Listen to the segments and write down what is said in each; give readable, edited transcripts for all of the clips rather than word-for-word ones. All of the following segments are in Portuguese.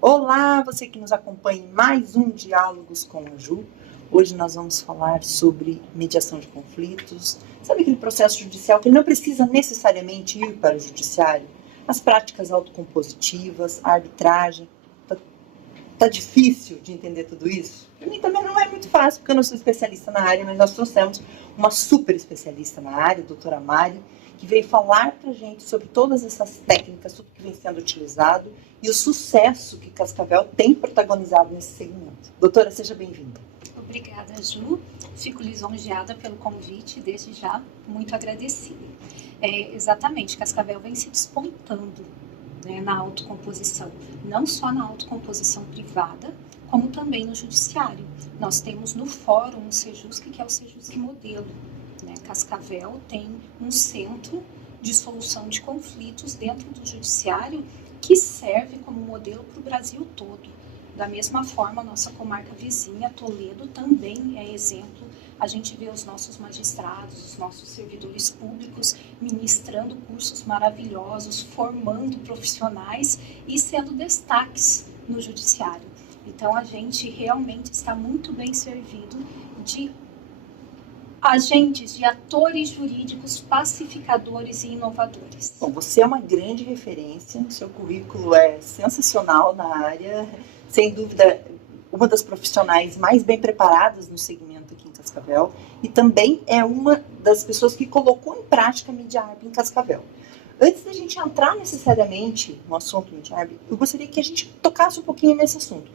Olá, você que nos acompanha em mais um Diálogos com a Ju. Hoje nós vamos falar sobre mediação de conflitos. Sabe aquele processo judicial que não precisa necessariamente ir para o judiciário? As práticas autocompositivas, a arbitragem. Tá difícil de entender tudo isso? Para mim também não é muito fácil, porque eu não sou especialista na área, mas nós trouxemos uma super especialista na área, a doutora Mari, que veio falar para a gente sobre todas essas técnicas, tudo que vem sendo utilizado e o sucesso que Cascavel tem protagonizado nesse segmento. Doutora, seja bem-vinda. Obrigada, Ju. Fico lisonjeada pelo convite e desde já muito agradecida. Exatamente, Cascavel vem se despontando, né, na autocomposição, não só na autocomposição privada, como também no judiciário. Nós temos no fórum o Sejusc, que é o Sejusc Modelo. Cascavel tem um centro de solução de conflitos dentro do judiciário que serve como modelo para o Brasil todo. Da mesma forma, a nossa comarca vizinha, Toledo, também é exemplo. A gente vê os nossos magistrados, os nossos servidores públicos ministrando cursos maravilhosos, formando profissionais e sendo destaques no judiciário. Então, a gente realmente está muito bem servido de agentes, de atores jurídicos pacificadores e inovadores. Bom, você é uma grande referência, seu currículo é sensacional na área, sem dúvida uma das profissionais mais bem preparadas no segmento aqui em Cascavel e também é uma das pessoas que colocou em prática a MediaArb em Cascavel. Antes da gente entrar necessariamente no assunto MediaArb, eu gostaria que a gente tocasse um pouquinho nesse assunto.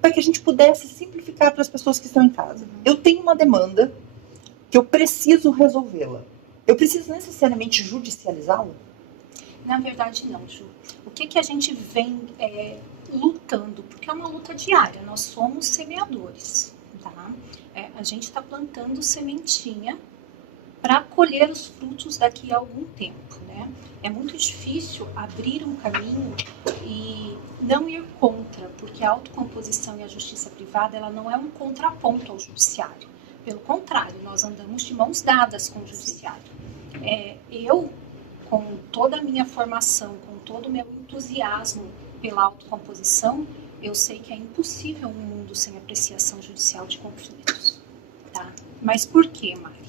Para que a gente pudesse simplificar para as pessoas que estão em casa. Eu tenho uma demanda que eu preciso resolvê-la. Eu preciso necessariamente judicializá-la? Na verdade, não, Ju. O que a gente vem lutando? Porque é uma luta diária. Nós somos semeadores, tá? A gente está plantando sementinha para colher os frutos daqui a algum tempo, né? É muito difícil abrir um caminho e não ir contra, porque a autocomposição e a justiça privada, ela não é um contraponto ao judiciário. Pelo contrário, nós andamos de mãos dadas com o judiciário. Eu, com toda a minha formação, com todo o meu entusiasmo pela autocomposição, eu sei que é impossível um mundo sem apreciação judicial de conflitos, tá? Mas por quê, Mari?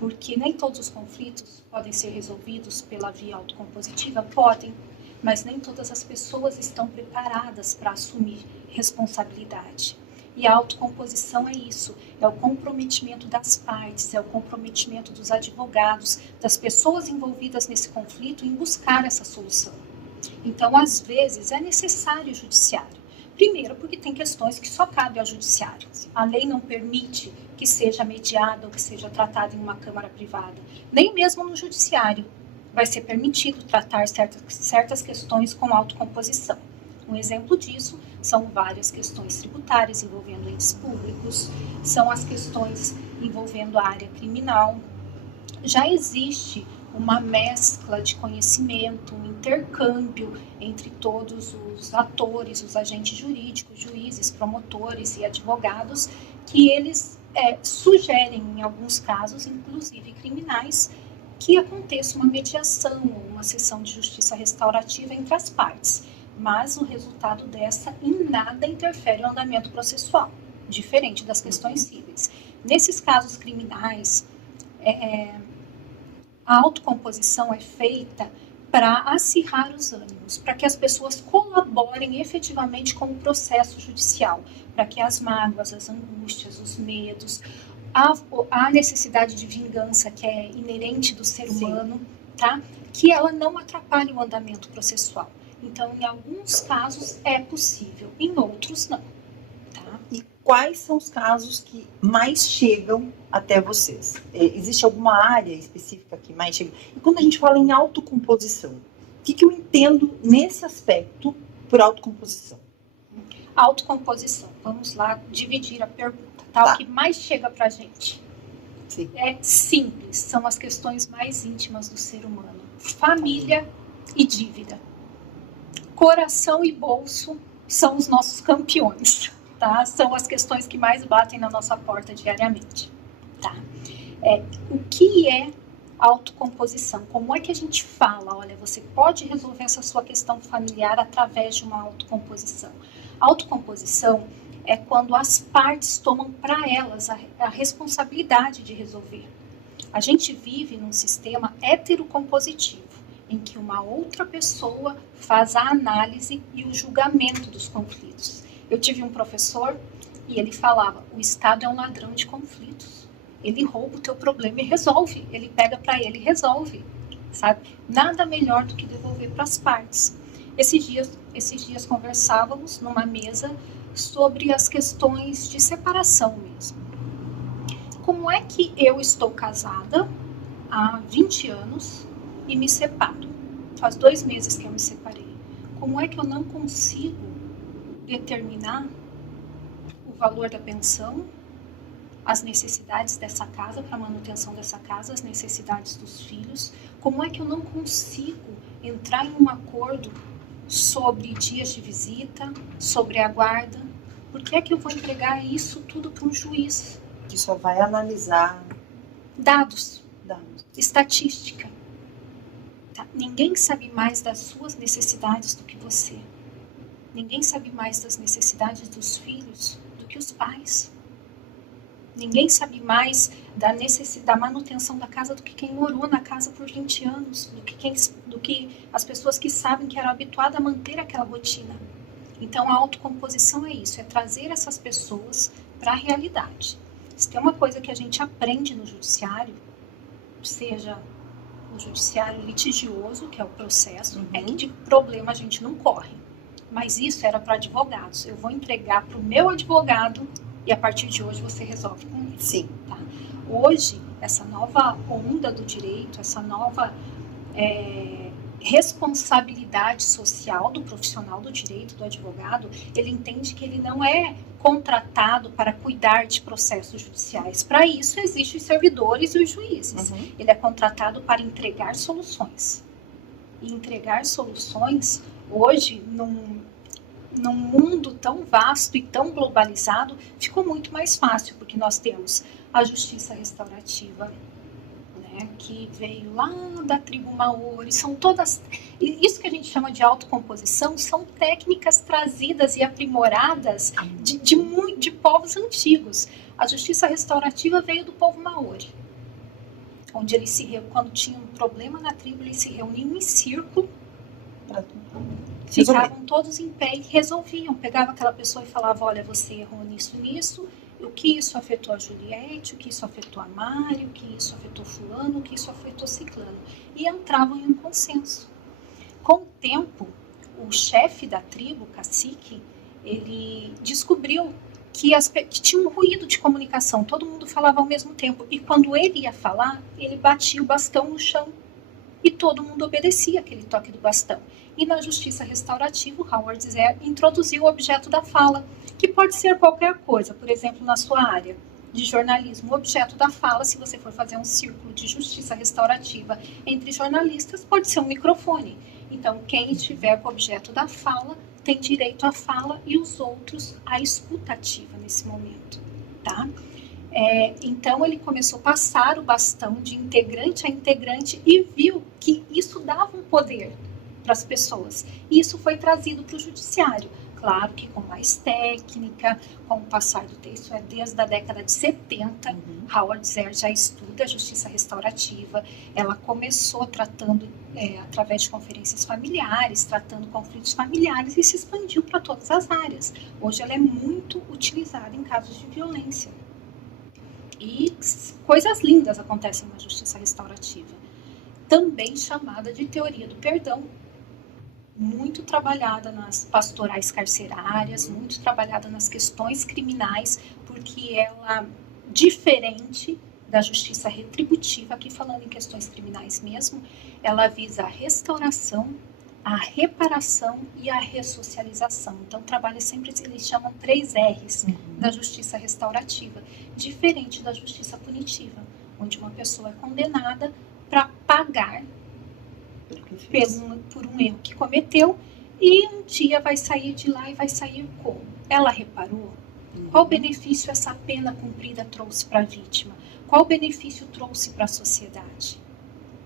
Porque nem todos os conflitos podem ser resolvidos pela via autocompositiva? Podem, mas nem todas as pessoas estão preparadas para assumir responsabilidade. E a autocomposição é isso, é o comprometimento das partes, é o comprometimento dos advogados, das pessoas envolvidas nesse conflito em buscar essa solução. Então, às vezes, é necessário o judiciário. Primeiro, porque tem questões que só cabem ao judiciário. A lei não permite que seja mediada ou que seja tratada em uma câmara privada. Nem mesmo no judiciário vai ser permitido tratar certas questões com autocomposição. Um exemplo disso são várias questões tributárias envolvendo entes públicos, são as questões envolvendo a área criminal. Já existe uma mescla de conhecimento, um intercâmbio entre todos os atores, os agentes jurídicos, juízes, promotores e advogados, que eles sugerem, em alguns casos, inclusive criminais, que aconteça uma mediação ou uma sessão de justiça restaurativa entre as partes. Mas o resultado dessa em nada interfere no andamento processual, diferente das questões cíveis. Nesses casos criminais, a autocomposição é feita para acirrar os ânimos, para que as pessoas colaborem efetivamente com o processo judicial, para que as mágoas, as angústias, os medos, a necessidade de vingança que é inerente do ser humano, tá? Que ela não atrapalhe o andamento processual. Então, em alguns casos é possível, em outros não. Tá? E quais são os casos que mais chegam até vocês? Existe alguma área específica que mais chega? E quando a gente fala em autocomposição, o que eu entendo nesse aspecto por autocomposição? Autocomposição, vamos lá dividir a pergunta, tá? O que mais chega pra gente? Sim. É simples, são as questões mais íntimas do ser humano. Família e dívida. coração e bolso são os nossos campeões, tá? São as questões que mais batem na nossa porta diariamente, tá? O que é autocomposição? Como é que a gente fala? Olha, você pode resolver essa sua questão familiar através de uma autocomposição. Autocomposição é quando as partes tomam para elas a responsabilidade de resolver. A gente vive num sistema heterocompositivo, em que uma outra pessoa faz a análise e o julgamento dos conflitos. Eu tive um professor e ele falava, o Estado é um ladrão de conflitos. Ele rouba o teu problema e resolve. Ele pega para ele e resolve, sabe? Nada melhor do que devolver para as partes. Esses dias conversávamos numa mesa sobre as questões de separação mesmo. Como é que eu estou casada há 20 anos e me separo? Faz 2 meses que eu me separei. Como é que eu não consigo determinar o valor da pensão, as necessidades dessa casa, para a manutenção dessa casa, as necessidades dos filhos? Como é que eu não consigo entrar em um acordo sobre dias de visita, sobre a guarda? Por que é que eu vou entregar isso tudo para um juiz? Que só vai analisar dados. Estatística. Tá? Ninguém sabe mais das suas necessidades do que você. Ninguém sabe mais das necessidades dos filhos do que os pais. Ninguém sabe mais da manutenção da casa do que quem morou na casa por 20 anos, do que as pessoas que sabem que eram habituadas a manter aquela rotina. Então a autocomposição é isso, é trazer essas pessoas para a realidade. Se tem uma coisa que a gente aprende no judiciário, seja o judiciário litigioso, que é o processo, é que de problema a gente não corre. Mas isso era para advogados. Eu vou entregar para o meu advogado e a partir de hoje você resolve com ele. Sim. Tá? Hoje, essa nova onda do direito, essa nova responsabilidade social do profissional do direito, do advogado, ele entende que ele não é contratado para cuidar de processos judiciais. Para isso, existem os servidores e os juízes. Ele é contratado para entregar soluções. E entregar soluções, hoje, num mundo tão vasto e tão globalizado, ficou muito mais fácil, porque nós temos a justiça restaurativa, né, que veio lá da tribo Maori, são todas, isso que a gente chama de autocomposição, são técnicas trazidas e aprimoradas de povos antigos. A justiça restaurativa veio do povo Maori, onde eles quando tinha um problema na tribo, eles se reuniam em círculo, ficavam todos em pé e resolviam. Pegava aquela pessoa e falava, olha, você errou nisso, o que isso afetou a Juliette, o que isso afetou a Mari, o que isso afetou fulano, o que isso afetou ciclano. E entravam em um consenso. Com o tempo, o chefe da tribo, o cacique, ele descobriu que tinha um ruído de comunicação, todo mundo falava ao mesmo tempo. E quando ele ia falar, ele batia o bastão no chão. E todo mundo obedecia aquele toque do bastão. E na justiça restaurativa, Howard Zehr introduziu o objeto da fala, que pode ser qualquer coisa. Por exemplo, na sua área de jornalismo, o objeto da fala, se você for fazer um círculo de justiça restaurativa entre jornalistas, pode ser um microfone. Então, quem estiver com o objeto da fala tem direito à fala e os outros à escuta ativa nesse momento, tá? Então ele começou a passar o bastão de integrante a integrante e viu que isso dava um poder para as pessoas. E isso foi trazido para o judiciário. Claro que com mais técnica, com o passar do tempo, isso é desde a década de 70, Howard Zehr já estuda a justiça restaurativa. Ela começou tratando, através de conferências familiares, tratando conflitos familiares e se expandiu para todas as áreas. Hoje ela é muito utilizada em casos de violência. E coisas lindas acontecem na justiça restaurativa, também chamada de teoria do perdão, muito trabalhada nas pastorais carcerárias, muito trabalhada nas questões criminais, porque ela, diferente da justiça retributiva, aqui falando em questões criminais mesmo, ela visa a restauração, a reparação e a ressocialização. Então, trabalha sempre, eles chamam 3 R's da justiça restaurativa, diferente da justiça punitiva, onde uma pessoa é condenada para pagar por um erro que cometeu e um dia vai sair de lá e vai sair como? Ela reparou? Qual benefício essa pena cumprida trouxe para a vítima? Qual benefício trouxe para a sociedade?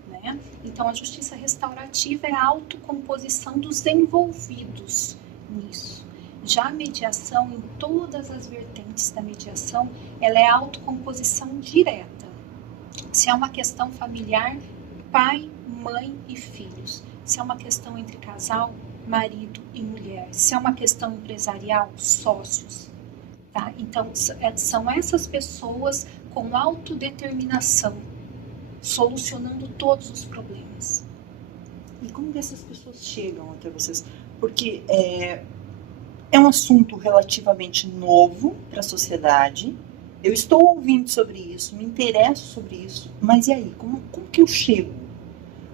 Né? Então, a justiça restaurativa é a autocomposição dos envolvidos nisso. Já a mediação, em todas as vertentes da mediação, ela é a autocomposição direta. Se é uma questão familiar, pai, mãe e filhos. Se é uma questão entre casal, marido e mulher. Se é uma questão empresarial, sócios. Tá? Então, são essas pessoas com autodeterminação, solucionando todos os problemas. E como que essas pessoas chegam até vocês? Porque é um assunto relativamente novo para a sociedade. Eu estou ouvindo sobre isso, me interesso sobre isso, mas e aí? Como que eu chego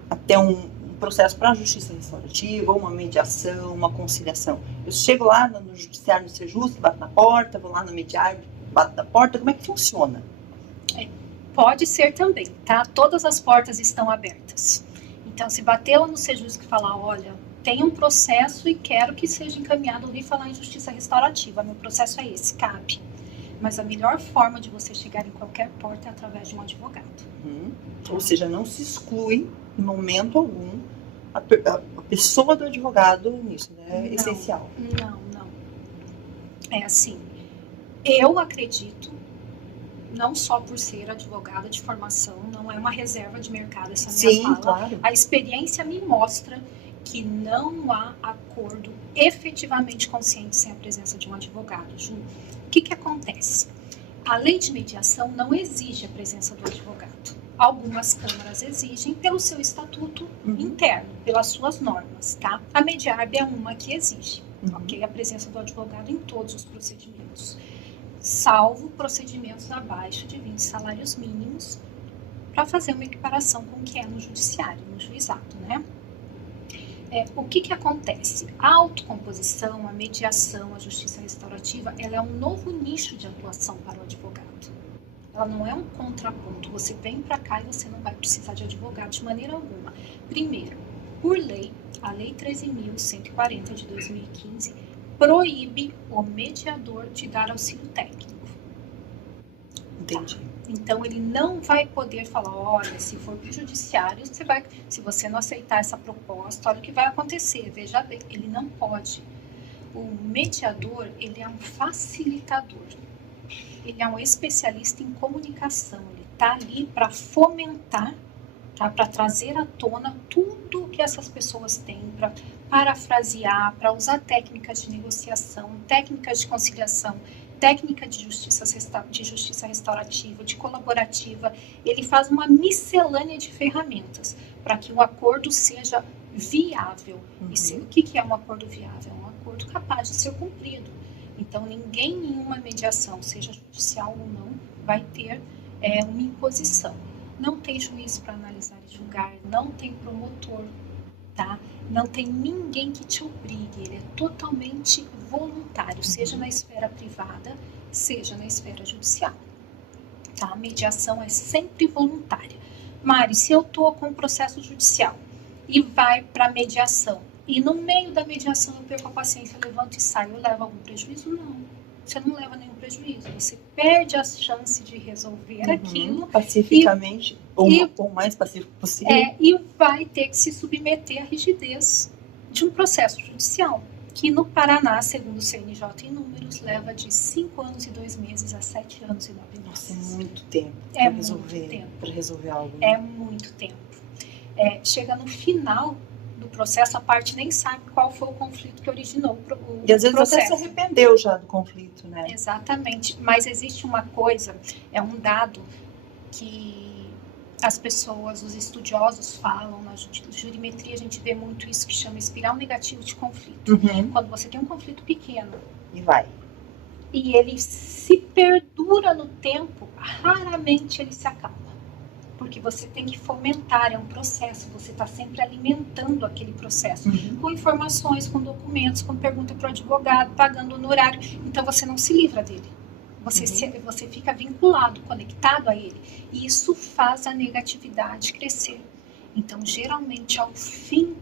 até um processo para a justiça restaurativa, uma mediação, uma conciliação? Eu chego lá no judiciário do Sejusc, bato na porta, vou lá no mediário, bato na porta, como é que funciona? Pode ser também, tá? Todas as portas estão abertas. Então, se bater lá no Sejusc e falar, olha, tem um processo e quero que seja encaminhado ali e falar em justiça restaurativa, meu processo é esse, cabe. Mas a melhor forma de você chegar em qualquer porta é através de um advogado. Ou seja, não se exclui em momento algum a pessoa do advogado nisso, né? É essencial. Não. É assim, eu acredito, não só por ser advogada de formação, não é uma reserva de mercado essa minha fala. Claro. A experiência me mostra que não há acordo efetivamente consciente sem a presença de um advogado. Ju, o que acontece? A lei de mediação não exige a presença do advogado. Algumas câmaras exigem pelo seu estatuto interno, pelas suas normas, tá? A Mediarb é uma que exige, ok? A presença do advogado em todos os procedimentos, salvo procedimentos abaixo de 20 salários mínimos, para fazer uma equiparação com o que é no judiciário, no juizado, né? O que acontece? A autocomposição, a mediação, a justiça restaurativa, ela é um novo nicho de atuação para o advogado. Ela não é um contraponto. Você vem para cá e você não vai precisar de advogado de maneira alguma. Primeiro, por lei, a Lei 13.140 de 2015 proíbe o mediador de dar auxílio técnico. Entendi. Então, ele não vai poder falar, olha, se for para o judiciário, se você não aceitar essa proposta, olha o que vai acontecer. Veja bem, ele não pode. O mediador, ele é um facilitador. Ele é um especialista em comunicação. Ele está ali para fomentar, tá? Para trazer à tona tudo que essas pessoas têm, para parafrasear, para usar técnicas de negociação, técnicas de conciliação, técnica de justiça restaurativa, de colaborativa. Ele faz uma miscelânea de ferramentas para que o acordo seja viável. E o que é um acordo viável? É um acordo capaz de ser cumprido. Então, ninguém em uma mediação, seja judicial ou não, vai ter uma imposição. Não tem juiz para analisar e julgar, não tem promotor, tá? Não tem ninguém que te obrigue, ele é totalmente voluntário, seja na esfera privada, seja na esfera judicial. Tá? A mediação é sempre voluntária. Mari, se eu estou com um processo judicial e vai para a mediação, e no meio da mediação eu perco a paciência, levanto e saio, eu levo algum prejuízo? Não. Você não leva nenhum prejuízo. Você perde a chance de resolver aquilo. Pacificamente, ou o mais pacífico possível. E vai ter que se submeter à rigidez de um processo judicial, que no Paraná, segundo o CNJ em números, leva de 5 anos e 2 meses a 7 anos e 9 meses. Nossa, é muito tempo para resolver algo. É muito tempo. Chega no final do processo, a parte nem sabe qual foi o conflito que originou o processo. E às vezes você se arrependeu já do conflito, né? Exatamente. Mas existe uma coisa, é um dado que as pessoas, os estudiosos falam, na jurimetria a gente vê muito isso que chama espiral negativo de conflito. Quando você tem um conflito pequeno e ele se perdura no tempo, raramente ele se acalma. Porque você tem que fomentar, é um processo, você está sempre alimentando aquele processo, com informações, com documentos, com pergunta para o advogado, pagando honorário, então você não se livra dele, você fica vinculado, conectado a ele, e isso faz a negatividade crescer. Então, geralmente, ao fim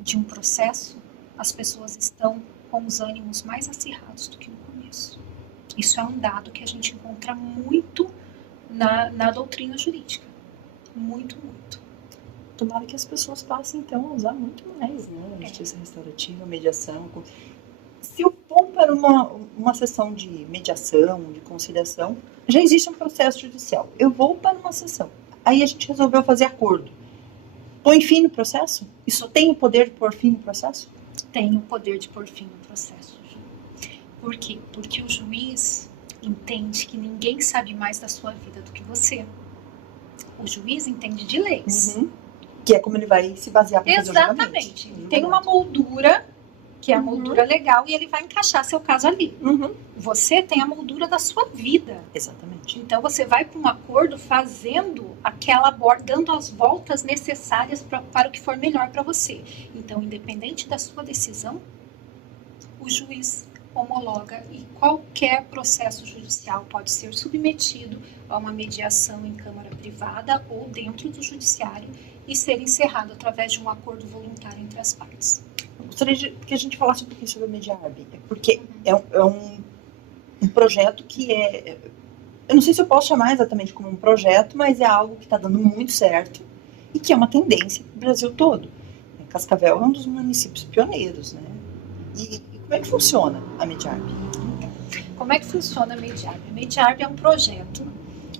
de um processo, as pessoas estão com os ânimos mais acirrados do que no começo. Isso é um dado que a gente encontra muito na doutrina jurídica. Muito, muito. Tomara que as pessoas passem, então, a usar muito mais, né? A justiça restaurativa, a mediação. Se eu for para uma sessão de mediação, de conciliação, já existe um processo judicial. Eu vou para uma sessão. Aí a gente resolveu fazer acordo. Põe fim no processo? Isso tem o poder de pôr fim no processo? Tem o poder de pôr fim no processo. Por quê? Porque o juiz entende que ninguém sabe mais da sua vida do que você. O juiz entende de leis. Uhum. Que é como ele vai se basear para fazer o julgamento. Exatamente. Ele tem uma moldura, que é a moldura legal, e ele vai encaixar seu caso ali. Você tem a moldura da sua vida. Exatamente. Então você vai para um acordo fazendo dando as voltas necessárias para o que for melhor para você. Então, independente da sua decisão, o juiz homologa e qualquer processo judicial pode ser submetido a uma mediação em câmara privada ou dentro do judiciário e ser encerrado através de um acordo voluntário entre as partes. Eu gostaria que a gente falasse um pouquinho sobre a Mediarb, porque é um projeto que eu não sei se eu posso chamar exatamente como um projeto, mas é algo que está dando muito certo e que é uma tendência no Brasil todo. Cascavel é um dos municípios pioneiros, né? E como é que funciona a Mediarb? Como é que funciona a Mediarb? A Mediarb é um projeto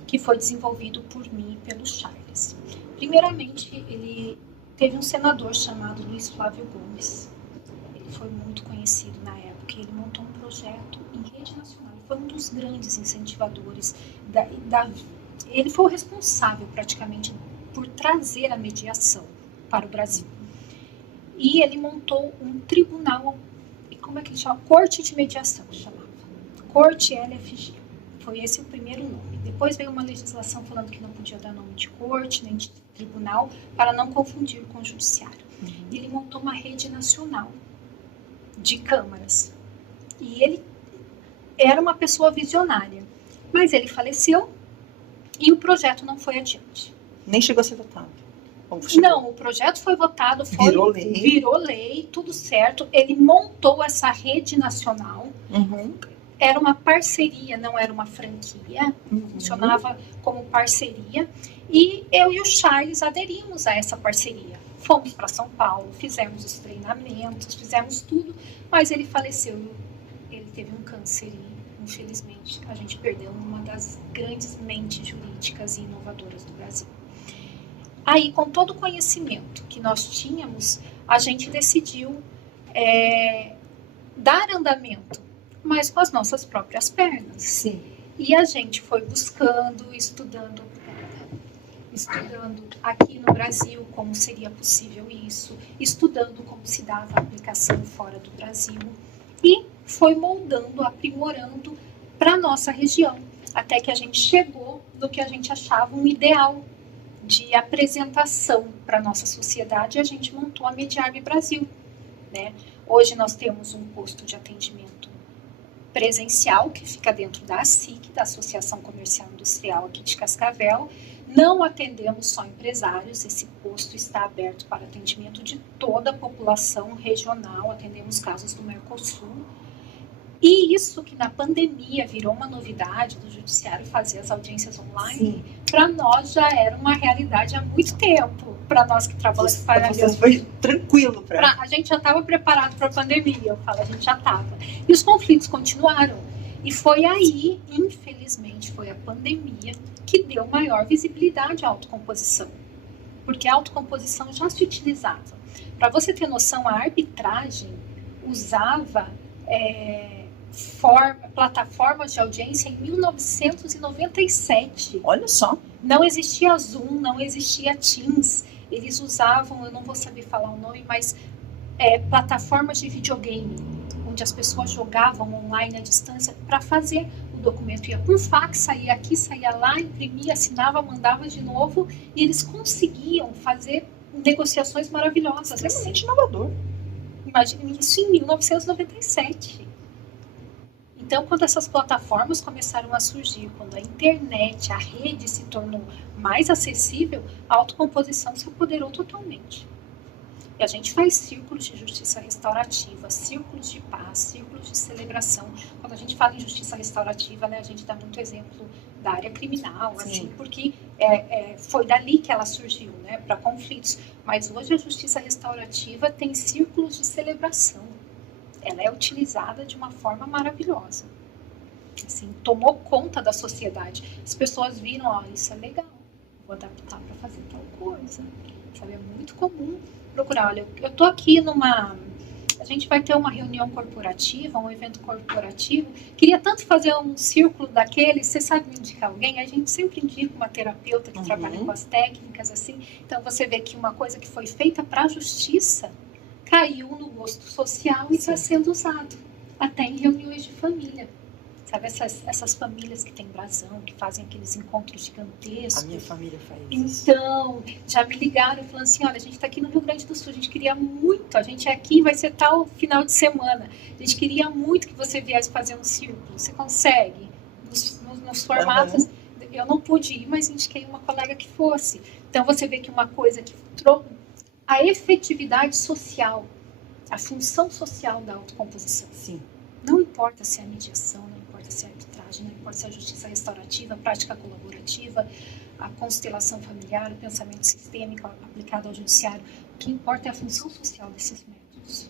que foi desenvolvido por mim e pelo Charles. Primeiramente, ele teve um senador chamado Luiz Flávio Gomes. Ele foi muito conhecido na época. Ele montou um projeto em rede nacional. Ele foi um dos grandes incentivadores. Ele foi o responsável, praticamente, por trazer a mediação para o Brasil. E ele montou um tribunal, como é que ele chama? Corte de mediação, chamava. Corte LFG. Foi esse o primeiro nome. Depois veio uma legislação falando que não podia dar nome de corte, nem de tribunal, para não confundir com o judiciário. E ele montou uma rede nacional de câmaras. E ele era uma pessoa visionária. Mas ele faleceu e o projeto não foi adiante. Nem chegou a ser votado. Não, o projeto foi votado, virou lei, tudo certo. Ele montou essa rede nacional. Era uma parceria, não era uma franquia. Funcionava como parceria. E eu e o Charles aderimos a essa parceria. Fomos para São Paulo, fizemos os treinamentos, fizemos tudo. Mas ele faleceu. Ele teve um câncer e, infelizmente, a gente perdeu uma das grandes mentes jurídicas e inovadoras do Brasil. Aí, com todo o conhecimento que nós tínhamos, a gente decidiu dar andamento, mas com as nossas próprias pernas. Sim. E a gente foi buscando, estudando aqui no Brasil como seria possível isso, estudando como se dava a aplicação fora do Brasil e foi moldando, aprimorando para a nossa região, até que a gente chegou no que a gente achava um ideal de apresentação para a nossa sociedade, e a gente montou a Mediarb Brasil, né? Hoje nós temos um posto de atendimento presencial que fica dentro da ASIC, da Associação Comercial Industrial aqui de Cascavel. Não atendemos só empresários, esse posto está aberto para atendimento de toda a população regional, atendemos casos do Mercosul. E isso que na pandemia virou uma novidade do judiciário fazer as audiências online, para nós já era uma realidade há muito tempo, para nós que trabalhamos para foi tranquilo a gente já estava preparado para a pandemia, eu falo, a gente já estava. E os conflitos continuaram. E foi aí, infelizmente, foi a pandemia que deu maior visibilidade à autocomposição. Porque a autocomposição já se utilizava. Para você ter noção, a arbitragem usava plataformas de audiência em 1997. Olha só. Não existia Zoom, não existia Teams. Eles usavam, eu não vou saber falar o nome, mas plataformas de videogame, onde as pessoas jogavam online à distância para fazer o documento. Ia por fax, saía aqui, saía lá, imprimia, assinava, mandava de novo, e eles conseguiam fazer negociações maravilhosas. Extremamente inovador. Imagine isso em 1997. Então, quando essas plataformas começaram a surgir, quando a internet, a rede se tornou mais acessível, a autocomposição se apoderou totalmente. E a gente faz círculos de justiça restaurativa, círculos de paz, círculos de celebração. Quando a gente fala em justiça restaurativa, né, a gente dá muito exemplo da área criminal, assim, porque foi dali que ela surgiu, né, para conflitos. Mas hoje a justiça restaurativa tem círculos de celebração. Ela é utilizada de uma forma maravilhosa. Assim, tomou conta da sociedade. As pessoas viram, ó, isso é legal, vou adaptar para fazer tal coisa. Sabe, é muito comum procurar. Olha, eu tô aqui a gente vai ter uma reunião corporativa, um evento corporativo, queria tanto fazer um círculo daquele, você sabe me indicar alguém? A gente sempre indica uma terapeuta que trabalha com as técnicas, assim. Então você vê que uma coisa que foi feita para a justiça caiu no gosto social e está sendo usado até em reuniões de família. Sabe, essas famílias que têm brasão, que fazem aqueles encontros gigantescos. A minha família faz isso. Então, já me ligaram falando assim, olha, a gente está aqui no Rio Grande do Sul, a gente queria muito, a gente é aqui, vai ser tal final de semana, a gente queria muito que você viesse fazer um círculo, você consegue? Nos formatos, eu não pude ir, mas indiquei uma colega que fosse. Então, você vê que uma coisa que trouxe a efetividade social, a função social da autocomposição. Sim. Não importa se é a mediação, não importa se é a arbitragem, não importa se é a justiça restaurativa, a prática colaborativa, a constelação familiar, o pensamento sistêmico aplicado ao judiciário. O que importa é a função social desses métodos.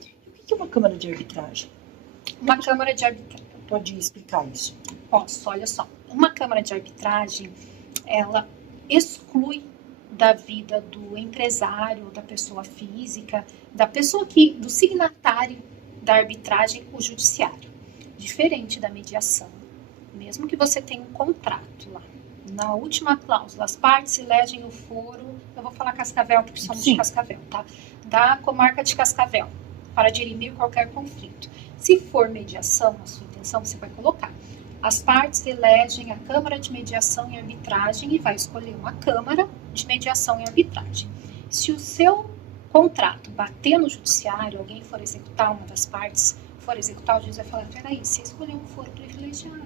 E o que é uma câmara de arbitragem? Uma câmara de arbitragem. Pode explicar isso? Posso, olha só. Uma câmara de arbitragem, ela exclui da vida do empresário, da pessoa física, do signatário da arbitragem, o judiciário. Diferente da mediação, mesmo que você tenha um contrato lá, na última cláusula, as partes elegem o foro, eu vou falar Cascavel porque somos de Cascavel, tá? Da comarca de Cascavel, para dirimir qualquer conflito. Se for mediação, a sua intenção, você vai colocar. As partes elegem a Câmara de Mediação e Arbitragem e vai escolher uma Câmara de Mediação e Arbitragem. Se o seu contrato bater no judiciário, alguém for executar uma das partes, for executar, o juiz vai falar, peraí, você escolheu um foro privilegiado.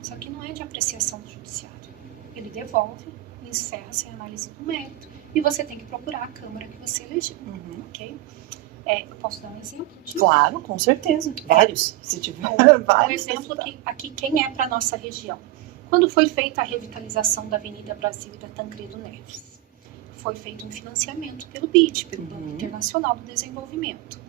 Isso aqui não é de apreciação do judiciário. Ele devolve, encerra sem análise do mérito e você tem que procurar a Câmara que você elegeu, ok? Eu posso dar um exemplo disso? Claro, com certeza. Vários, se tiver vários. Um exemplo aqui, quem é para a nossa região? Quando foi feita a revitalização da Avenida Brasil e da Tancredo Neves? Foi feito um financiamento pelo BID, pelo Banco Internacional do Desenvolvimento.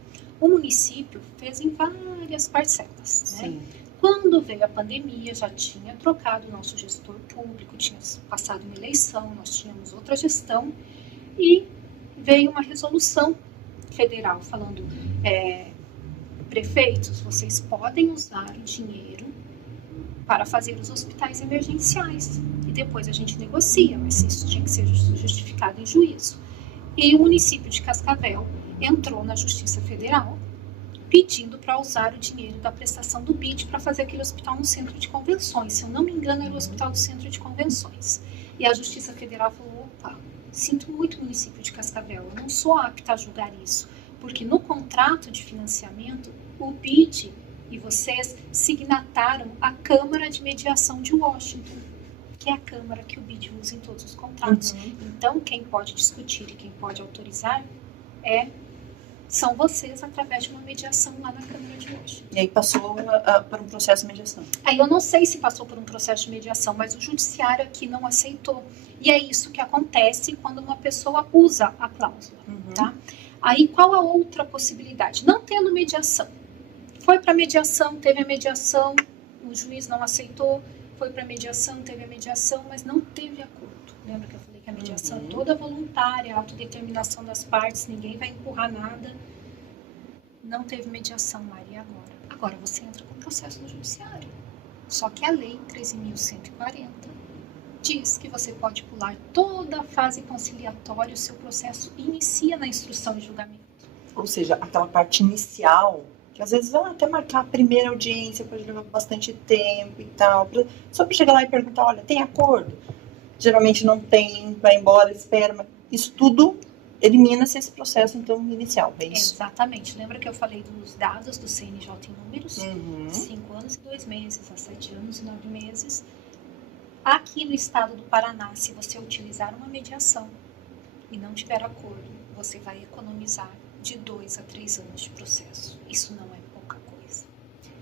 O município fez em várias parcelas, né? Quando veio a pandemia, já tinha trocado o nosso gestor público, tinha passado uma eleição, nós tínhamos outra gestão, e veio uma resolução federal falando, prefeitos, vocês podem usar o dinheiro para fazer os hospitais emergenciais. E depois a gente negocia, mas isso tinha que ser justificado em juízo. E o município de Cascavel entrou na Justiça Federal pedindo para usar o dinheiro da prestação do BID para fazer aquele hospital no centro de convenções. Se eu não me engano, era o hospital do centro de convenções. E a Justiça Federal falou, opa, sinto muito, município de Cascavel, eu não sou apta a julgar isso, porque no contrato de financiamento, o BID e vocês signataram a Câmara de Mediação de Washington, que é a Câmara que o BID usa em todos os contratos. Então, quem pode discutir e quem pode autorizar são vocês através de uma mediação lá na Câmara de Washington. E aí passou por um processo de mediação. Aí eu não sei se passou por um processo de mediação, mas o judiciário aqui não aceitou. E é isso que acontece quando uma pessoa usa a cláusula, tá? Aí qual a outra possibilidade? Não tendo mediação. Foi para mediação, teve a mediação, o juiz não aceitou, foi para mediação, teve a mediação, mas não teve acordo. Lembra que eu falei que a mediação é toda voluntária, a autodeterminação das partes, ninguém vai empurrar nada. Não teve mediação, Maria, agora. Agora você entra com processo no judiciário. Só que a lei 13.140 diz que você pode pular toda a fase conciliatória, o seu processo inicia na instrução de julgamento. Ou seja, aquela parte inicial, que às vezes vão até marcar a primeira audiência, pode levar bastante tempo e tal, só para chegar lá e perguntar, olha, tem acordo? Geralmente não tem, vai embora, espera, mas isso tudo elimina-se esse processo, então, inicial, é isso? Exatamente. Lembra que eu falei dos dados do CNJ em números? 5 anos e 2 meses, a 7 anos e 9 meses. Aqui no estado do Paraná, se você utilizar uma mediação e não tiver acordo, você vai economizar de 2 a 3 anos de processo. Isso não é pouca coisa.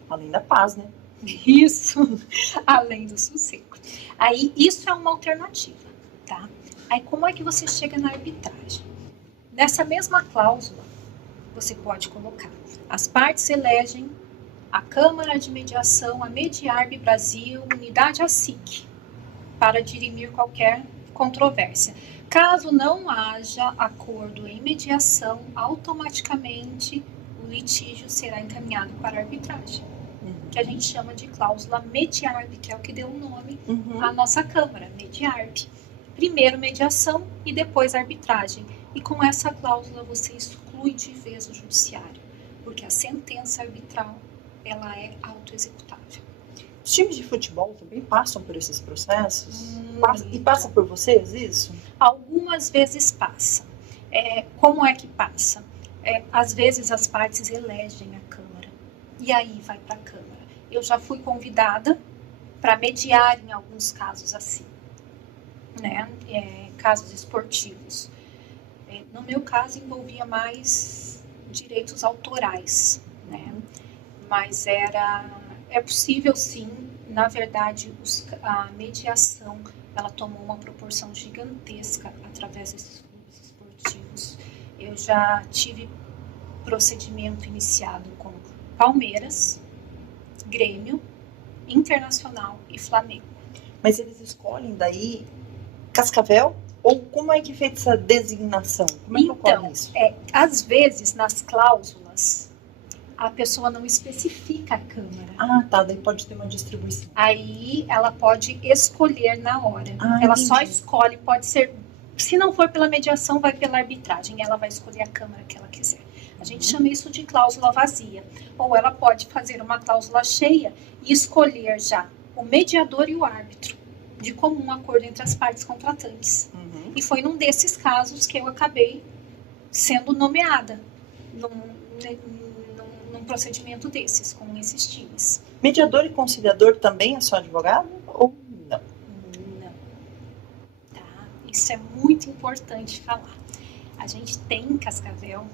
Além da paz, né? Isso, além do sossego. Aí, isso é uma alternativa, tá? Aí, como é que você chega na arbitragem? Nessa mesma cláusula, você pode colocar: as partes elegem a Câmara de Mediação, a Mediarb Brasil, unidade ASIC, para dirimir qualquer controvérsia. Caso não haja acordo em mediação, automaticamente o litígio será encaminhado para a arbitragem, que a gente chama de cláusula Mediarb, que é o que deu o nome à nossa Câmara, Mediarb. Primeiro mediação e depois arbitragem. E com essa cláusula você exclui de vez o judiciário, porque a sentença arbitral, ela é autoexecutável. Os times de futebol também passam por esses processos? E passa por vocês isso? Algumas vezes passa. Como é que passa? Às vezes as partes elegem a Câmara e aí vai para a Câmara. Eu já fui convidada para mediar em alguns casos assim, né? Casos esportivos. No meu caso envolvia mais direitos autorais, né? Mas é possível sim. Na verdade, a mediação, ela tomou uma proporção gigantesca através desses clubes esportivos. Eu já tive procedimento iniciado com Palmeiras, Grêmio, Internacional e Flamengo. Mas eles escolhem daí Cascavel? Ou como é que é feita essa designação? Como é que ocorre isso? Às vezes, nas cláusulas, a pessoa não especifica a Câmara. Ah, tá. Daí pode ter uma distribuição. Aí ela pode escolher na hora. Ela entendi. só escolhe, pode ser... Se não for pela mediação, vai pela arbitragem. Ela vai escolher a Câmara que ela quiser. A gente chama isso de cláusula vazia. Ou ela pode fazer uma cláusula cheia e escolher já o mediador e o árbitro, de comum acordo entre as partes contratantes. E foi num desses casos que eu acabei sendo nomeada num procedimento desses, com esses times. Mediador e conciliador também é só advogado ou não? Não. Tá? Isso é muito importante falar. A gente tem em Cascavel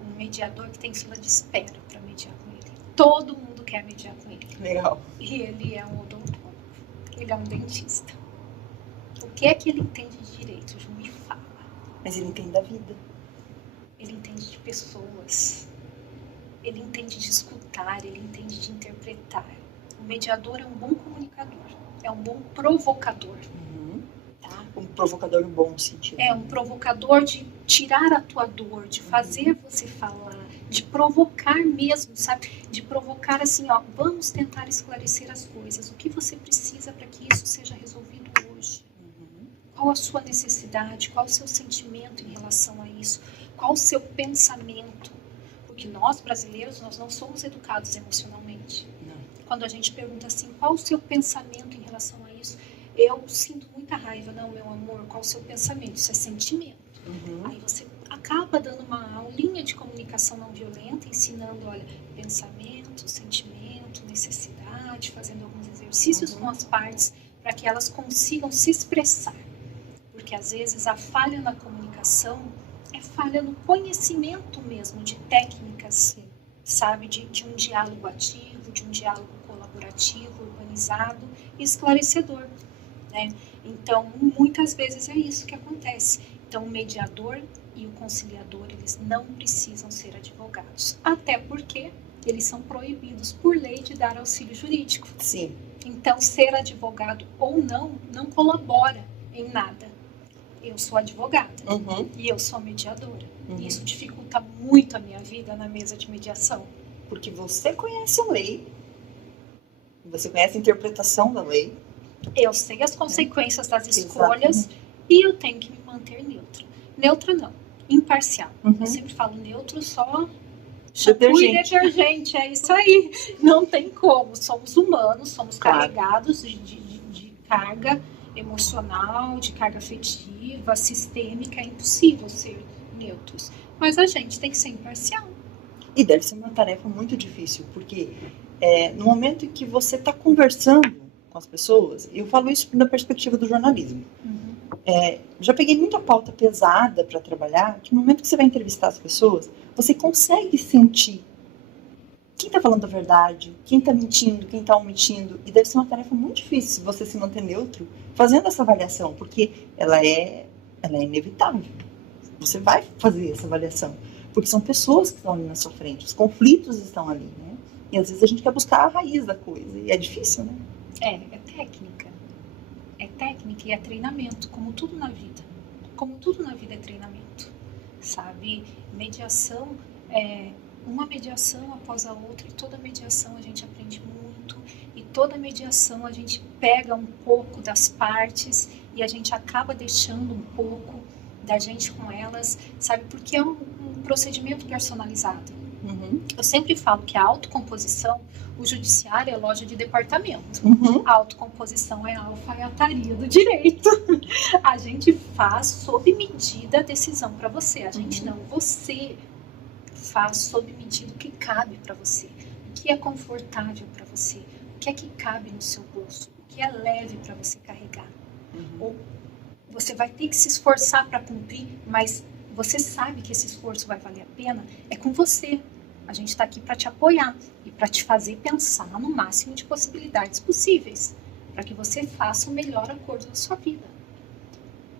um mediador que tem fila de espera para mediar com ele. Todo mundo quer mediar com ele. Legal. E ele é um odontólogo. Ele é um dentista. O que é que ele entende de direito? Ju, me fala. Mas ele entende da vida. Ele entende de pessoas. Ele entende de escutar, ele entende de interpretar. O mediador é um bom comunicador. É um bom provocador. Tá? Um provocador no bom sentido. É um provocador de tirar a tua dor, de fazer você falar, de provocar mesmo, sabe? De provocar assim, ó, vamos tentar esclarecer as coisas. O que você precisa para que isso seja resolvido hoje? Qual a sua necessidade? Qual o seu sentimento em relação a isso? Qual o seu pensamento? Porque nós, brasileiros, nós não somos educados emocionalmente. Não. Quando a gente pergunta assim, qual o seu pensamento em relação a isso? Eu sinto muita raiva. Não, meu amor, qual o seu pensamento? Isso é sentimento. Aí você acaba dando uma aulinha de comunicação não violenta, ensinando, olha, pensamento, sentimento, necessidade, fazendo alguns exercícios com as partes para que elas consigam se expressar. Porque às vezes a falha na comunicação é falha no conhecimento mesmo de técnicas, sabe, de um diálogo ativo, de um diálogo colaborativo, organizado e esclarecedor, né? Então, muitas vezes é isso que acontece. Então, o mediador e o conciliador, eles não precisam ser advogados, até porque eles são proibidos por lei de dar auxílio jurídico. Sim. Então, ser advogado ou não colabora em nada. Eu sou advogada e eu sou mediadora. E isso dificulta muito a minha vida na mesa de mediação. Porque você conhece a lei, você conhece a interpretação da lei. Eu sei as consequências das escolhas e eu tenho que me manter neutra. Neutra não, imparcial. Eu sempre falo neutro só shampoo e detergente, é isso aí. Não tem como, somos humanos, somos carregados de carga emocional, de carga afetiva, sistêmica, é impossível ser neutros. Mas a gente tem que ser imparcial. E deve ser uma tarefa muito difícil, porque no momento em que você está conversando com as pessoas, eu falo isso da perspectiva do jornalismo, Já peguei muita pauta pesada para trabalhar, que no momento que você vai entrevistar as pessoas, você consegue sentir quem está falando a verdade, quem está mentindo, quem está omitindo. E deve ser uma tarefa muito difícil se você se manter neutro fazendo essa avaliação, porque ela é inevitável. Você vai fazer essa avaliação, porque são pessoas que estão ali na sua frente, os conflitos estão ali, né? E às vezes a gente quer buscar a raiz da coisa, e é difícil, né? É técnica. É técnica e é treinamento, como tudo na vida. Como tudo na vida é treinamento, sabe? Mediação uma mediação após a outra, e toda mediação a gente aprende muito, e toda mediação a gente pega um pouco das partes e a gente acaba deixando um pouco da gente com elas, sabe? Porque é um procedimento personalizado. Uhum. Eu sempre falo que a autocomposição, o judiciário é loja de departamento. Uhum. A autocomposição é a alfaiataria do direito. A gente faz sob medida a decisão para você. A gente não, você faz sob medida o que cabe para você, o que é confortável para você, o que é que cabe no seu bolso, o que é leve para você carregar. Ou você vai ter que se esforçar para cumprir, mas você sabe que esse esforço vai valer a pena, é com você. A gente está aqui para te apoiar e para te fazer pensar no máximo de possibilidades possíveis, para que você faça o melhor acordo da sua vida.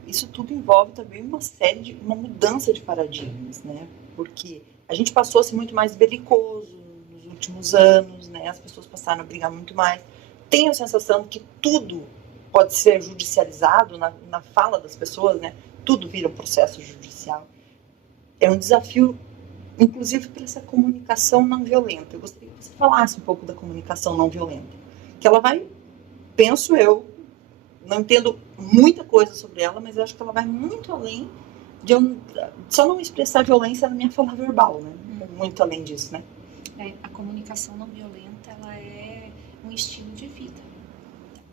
Isso tudo envolve também uma mudança de paradigmas, né? Porque a gente passou a ser muito mais belicoso nos últimos anos, né? As pessoas passaram a brigar muito mais. Tenho a sensação que tudo pode ser judicializado na fala das pessoas, né? Tudo vira um processo judicial. É um desafio, inclusive, para essa comunicação não violenta. Eu gostaria que você falasse um pouco da comunicação não violenta. Que ela vai, penso eu, não entendo muita coisa sobre ela, mas eu acho que ela vai muito além de eu só não expressar violência na minha fala verbal, né? Muito além disso, né? A comunicação não violenta, ela é um estilo de vida.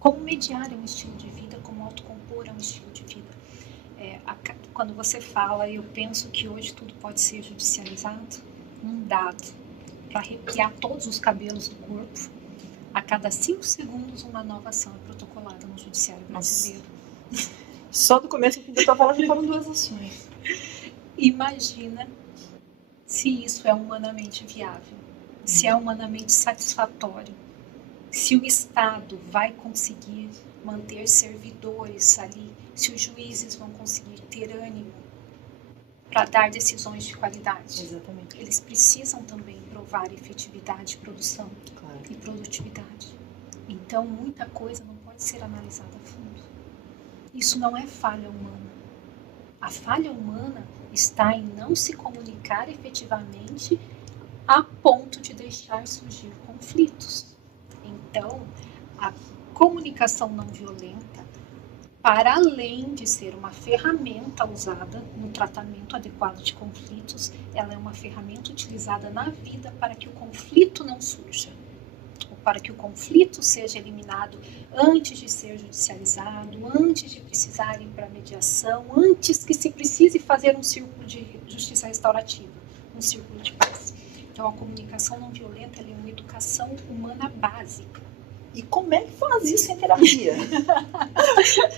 Como mediar é um estilo de vida, como autocompor é um estilo de vida. Quando você fala, eu penso que hoje tudo pode ser judicializado, um dado para arrepiar todos os cabelos do corpo. A cada 5 segundos, uma nova ação é protocolada no judiciário brasileiro. Só do começo ao fim da tua fala já foram 2 ações. Imagina se isso é humanamente viável, se é humanamente satisfatório, se o Estado vai conseguir manter servidores ali, se os juízes vão conseguir ter ânimo para dar decisões de qualidade. Exatamente. Eles precisam também provar efetividade, produção e produtividade. Então, muita coisa não pode ser analisada a fundo. Isso não é falha humana. A falha humana está em não se comunicar efetivamente a ponto de deixar surgir conflitos. Então, a comunicação não violenta, para além de ser uma ferramenta usada no tratamento adequado de conflitos, ela é uma ferramenta utilizada na vida para que o conflito não surja, ou para que o conflito seja eliminado antes de ser judicializado, antes de precisar ir para mediação, antes que se precise fazer um círculo de justiça restaurativa, um círculo de paz. Então, a comunicação não violenta é uma educação humana básica. E como é que faz isso em terapia?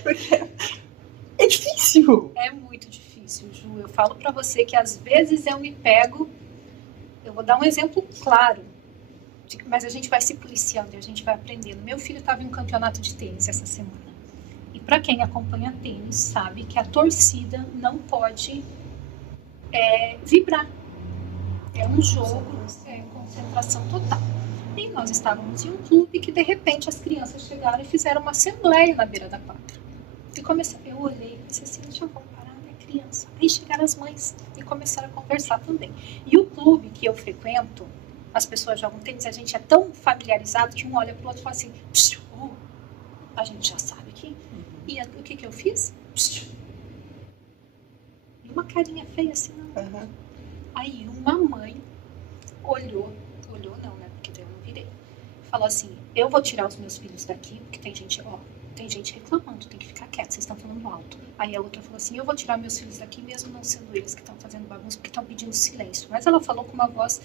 Porque é difícil. É muito difícil, Ju. Eu falo para você que às vezes eu me pego, eu vou dar um exemplo claro, mas a gente vai se policiando e a gente vai aprendendo. Meu filho estava em um campeonato de tênis essa semana. E para quem acompanha tênis, sabe que a torcida não pode vibrar. É um jogo, concentração total. E nós estávamos em um clube que, de repente, as crianças chegaram e fizeram uma assembleia na beira da quadra. E eu olhei e disse assim, deixa eu parar, né, criança? Aí chegaram as mães e começaram a conversar também. E o clube que eu frequento, as pessoas jogam tênis, a gente é tão familiarizado que um olha pro outro e fala assim, a gente já sabe aqui. E o que eu fiz? E uma carinha feia assim, não. Uhum. Aí uma mãe olhou não, né, porque daí eu não virei. Falou assim, eu vou tirar os meus filhos daqui, porque tem gente reclamando, tem que ficar quieto, vocês estão falando alto. Aí a outra falou assim, eu vou tirar meus filhos daqui, mesmo não sendo eles que estão fazendo bagunça, porque estão pedindo silêncio. Mas ela falou com uma voz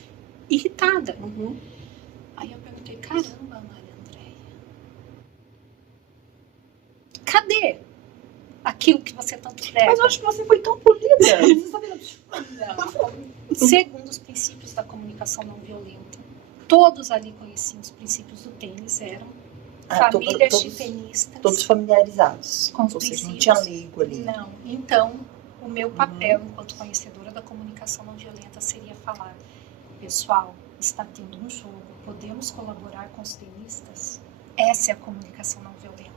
irritada. Uhum. Aí eu perguntei, caramba, Maria Andréia, cadê? aquilo que você tanto prega. Mas eu acho que você foi tão polida. Você tá vendo? Não. Segundo os princípios da comunicação não violenta, todos ali conheciam os princípios do tênis, eram famílias de tenistas. Todos familiarizados. Com os Ou seja, princípios. não tinha leigo ali. Não. Então, o meu papel enquanto conhecedora da comunicação não violenta seria falar: pessoal, está tendo um jogo, podemos colaborar com os tenistas? Essa é a comunicação não violenta.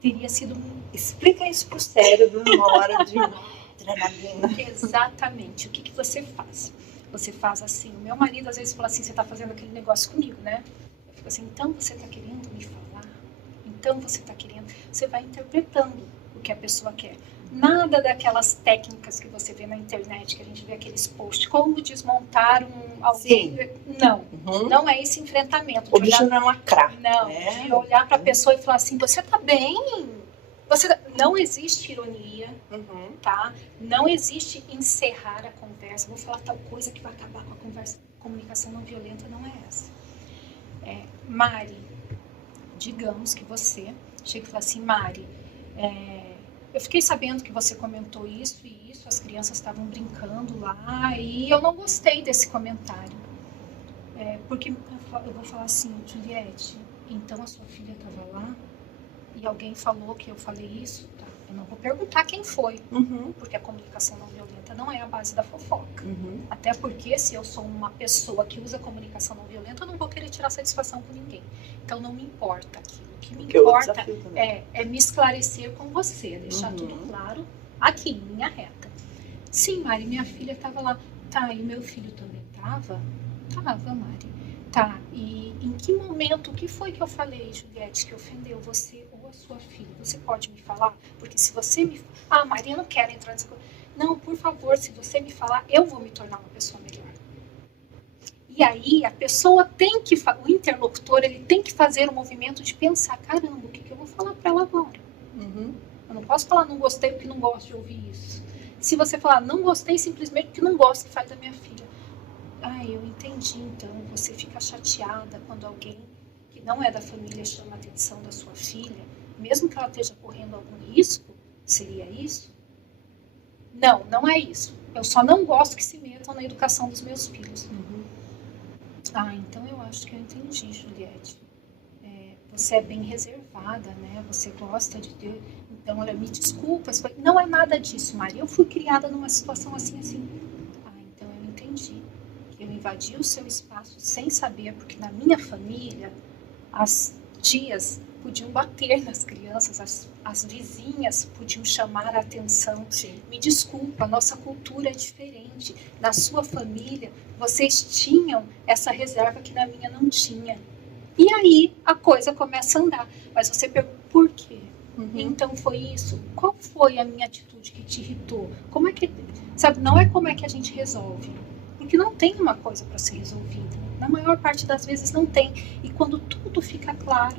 Teria sido Explica isso pro cérebro numa hora de adrenalina. Exatamente. O que você faz? Você faz assim. O meu marido às vezes fala assim: você está fazendo aquele negócio comigo, né? Eu fico assim: então você está querendo me falar? Então você está querendo... Você vai interpretando o que a pessoa quer. Nada daquelas técnicas que você vê na internet, que a gente vê aqueles posts, como desmontar alguém. Sim. Não, não é esse enfrentamento. O bicho não é lacrar. Não, né? de olhar para a pessoa e falar assim: você tá bem? Não existe ironia, tá? Não existe encerrar a conversa. Vou falar tal coisa que vai acabar com a conversa. Comunicação não violenta não é essa. Mari, digamos que você chega e fala assim: Mari, eu fiquei sabendo que você comentou isso e isso, as crianças estavam brincando lá e eu não gostei desse comentário. Porque eu vou falar assim: Juliette, então a sua filha estava lá e alguém falou que eu falei isso? Tá. Eu não vou perguntar quem foi, porque a comunicação não violenta não é a base da fofoca. Até porque se eu sou uma pessoa que usa comunicação não violenta, eu não vou querer tirar satisfação com ninguém. Então não me importa aquilo. O que me importa é me esclarecer com você, deixar tudo claro aqui, em linha reta. Sim, Mari, minha filha estava lá. Tá, e o meu filho também estava? Tava, Mari. Tá, e em que momento, o que foi que eu falei, Juliette, que ofendeu você ou a sua filha? Você pode me falar? Porque se você me... Ah, Mari, eu não quero entrar nessa coisa. Não, por favor, se você me falar, eu vou me tornar uma pessoa melhor. E aí, a pessoa tem que... O interlocutor, ele tem que fazer o movimento de pensar: caramba, o que eu vou falar para ela agora? Eu não posso falar: não gostei porque não gosto de ouvir isso. Se você falar: não gostei simplesmente porque não gosto que faz da minha filha. Ah, eu entendi, então. Você fica chateada quando alguém que não é da família chama a atenção da sua filha, mesmo que ela esteja correndo algum risco? Seria isso? Não, não é isso. Eu só não gosto que se metam na educação dos meus filhos. Ah, então eu acho que eu entendi, Juliette. Você é bem reservada, né? Você gosta de ter... Então, olha, me desculpa. Não é nada disso, Maria. Eu fui criada numa situação assim. Ah, então eu entendi. Eu invadi o seu espaço sem saber, porque na minha família as tias podiam bater nas crianças, as vizinhas podiam chamar a atenção. Sim. Me desculpa, a nossa cultura é diferente. Na sua família, vocês tinham essa reserva que na minha não tinha. E aí a coisa começa a andar. Mas você pergunta: por quê? Então foi isso? Qual foi a minha atitude que te irritou? Como é que... Sabe, não é como é que a gente resolve. Porque não tem uma coisa para ser resolvida. Na maior parte das vezes não tem. E quando tudo fica claro,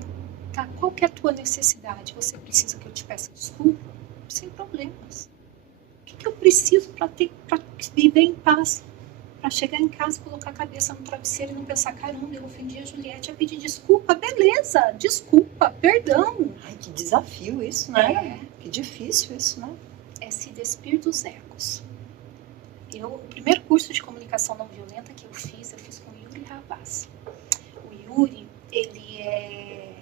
tá? Qual que é a tua necessidade? Você precisa que eu te peça desculpa? Sem problemas. O que eu preciso para viver em paz? Para chegar em casa, colocar a cabeça no travesseiro e não pensar: caramba, eu ofendi a Juliette, a pedir desculpa. Beleza, desculpa, perdão. Ai, que desafio isso, né? Que difícil isso, né? É se despir dos egos. O primeiro curso de comunicação não violenta que eu fiz com o Yuri Rabas. O Yuri, ele é...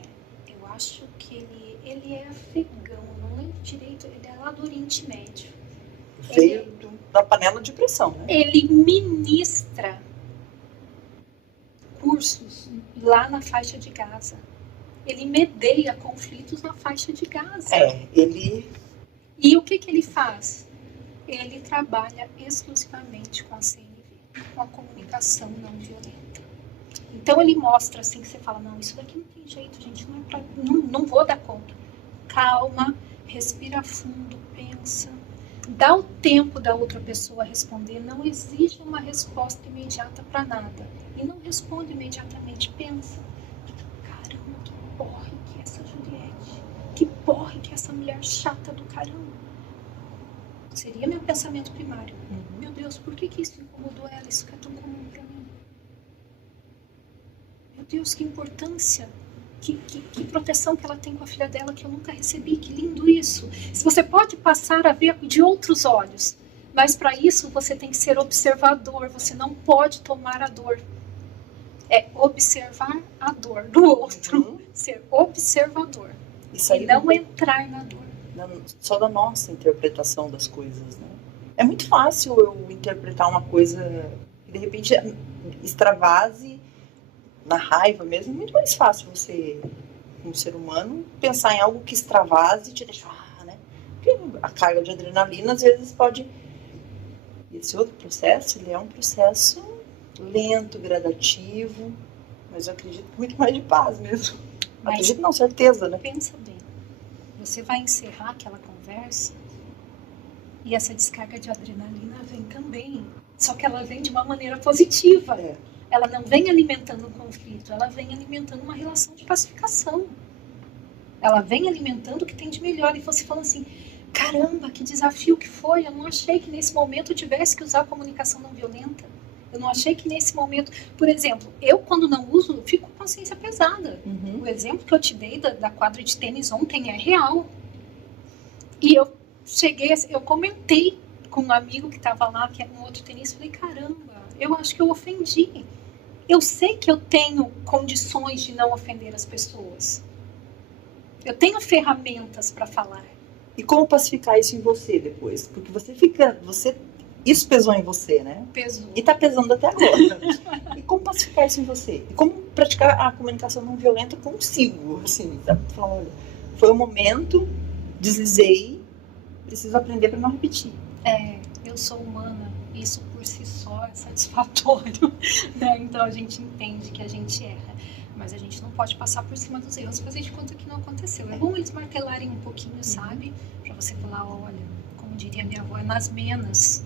Eu acho que ele é afegão, não lembro direito, ele é lá do Oriente Médio. Veio da panela de pressão, né? Ele ministra cursos lá na faixa de Gaza. Ele medeia conflitos na faixa de Gaza. E o que ele faz? Ele trabalha exclusivamente com a CNV, com a comunicação não violenta. Então ele mostra assim, que você fala: não, isso daqui não tem jeito, gente, não vou dar conta. Calma, respira fundo, pensa, dá o tempo da outra pessoa responder. Não exige uma resposta imediata para nada. E não responde imediatamente, pensa: caramba, que porre que é essa Juliette, que porre que é essa mulher chata do caramba. Seria meu pensamento primário. Meu Deus, por que isso incomodou ela? Isso que é tão comum para mim. Meu Deus, que importância. Que proteção que ela tem com a filha dela que eu nunca recebi, que lindo isso. Se você pode passar a ver de outros olhos, mas para isso você tem que ser observador, você não pode tomar a dor. É observar a dor do outro, ser observador e não entrar na dor. Só da nossa interpretação das coisas, né? É muito fácil eu interpretar uma coisa que de repente extravase na raiva mesmo. É muito mais fácil você, como ser humano, pensar em algo que extravase e te deixar, né? Porque a carga de adrenalina às vezes pode... Esse outro processo, ele é um processo lento, gradativo, mas eu acredito que muito mais de paz mesmo. Mas acredito, não, certeza, né? Pensa bem, você vai encerrar aquela conversa e essa descarga de adrenalina vem também, só que ela vem de uma maneira positiva. Ela não vem alimentando um conflito, ela vem alimentando uma relação de pacificação. Ela vem alimentando o que tem de melhor. E você fala assim, caramba, que desafio que foi. Eu não achei que nesse momento eu tivesse que usar a comunicação não violenta. Eu não achei que nesse momento... Por exemplo, eu quando não uso, eu fico com consciência pesada. O exemplo que eu te dei da quadra de tênis ontem é real. E eu comentei com um amigo que estava lá, que era um outro tenista, falei, caramba, eu acho que eu ofendi. Eu sei que eu tenho condições de não ofender as pessoas. Eu tenho ferramentas para falar. E como pacificar isso em você depois? Porque isso pesou em você, né? Pesou. E tá pesando até agora. E como pacificar isso em você? E como praticar a comunicação não violenta consigo? Assim, sabe? Falar, olha, foi um momento, deslizei, preciso aprender para não repetir. Eu sou humana, isso por si só é satisfatório, né? Então a gente entende que a gente erra, mas a gente não pode passar por cima dos erros, fazer de conta que não aconteceu. É bom eles martelarem um pouquinho, sabe? Para você falar, olha, como diria minha avó, é nas menas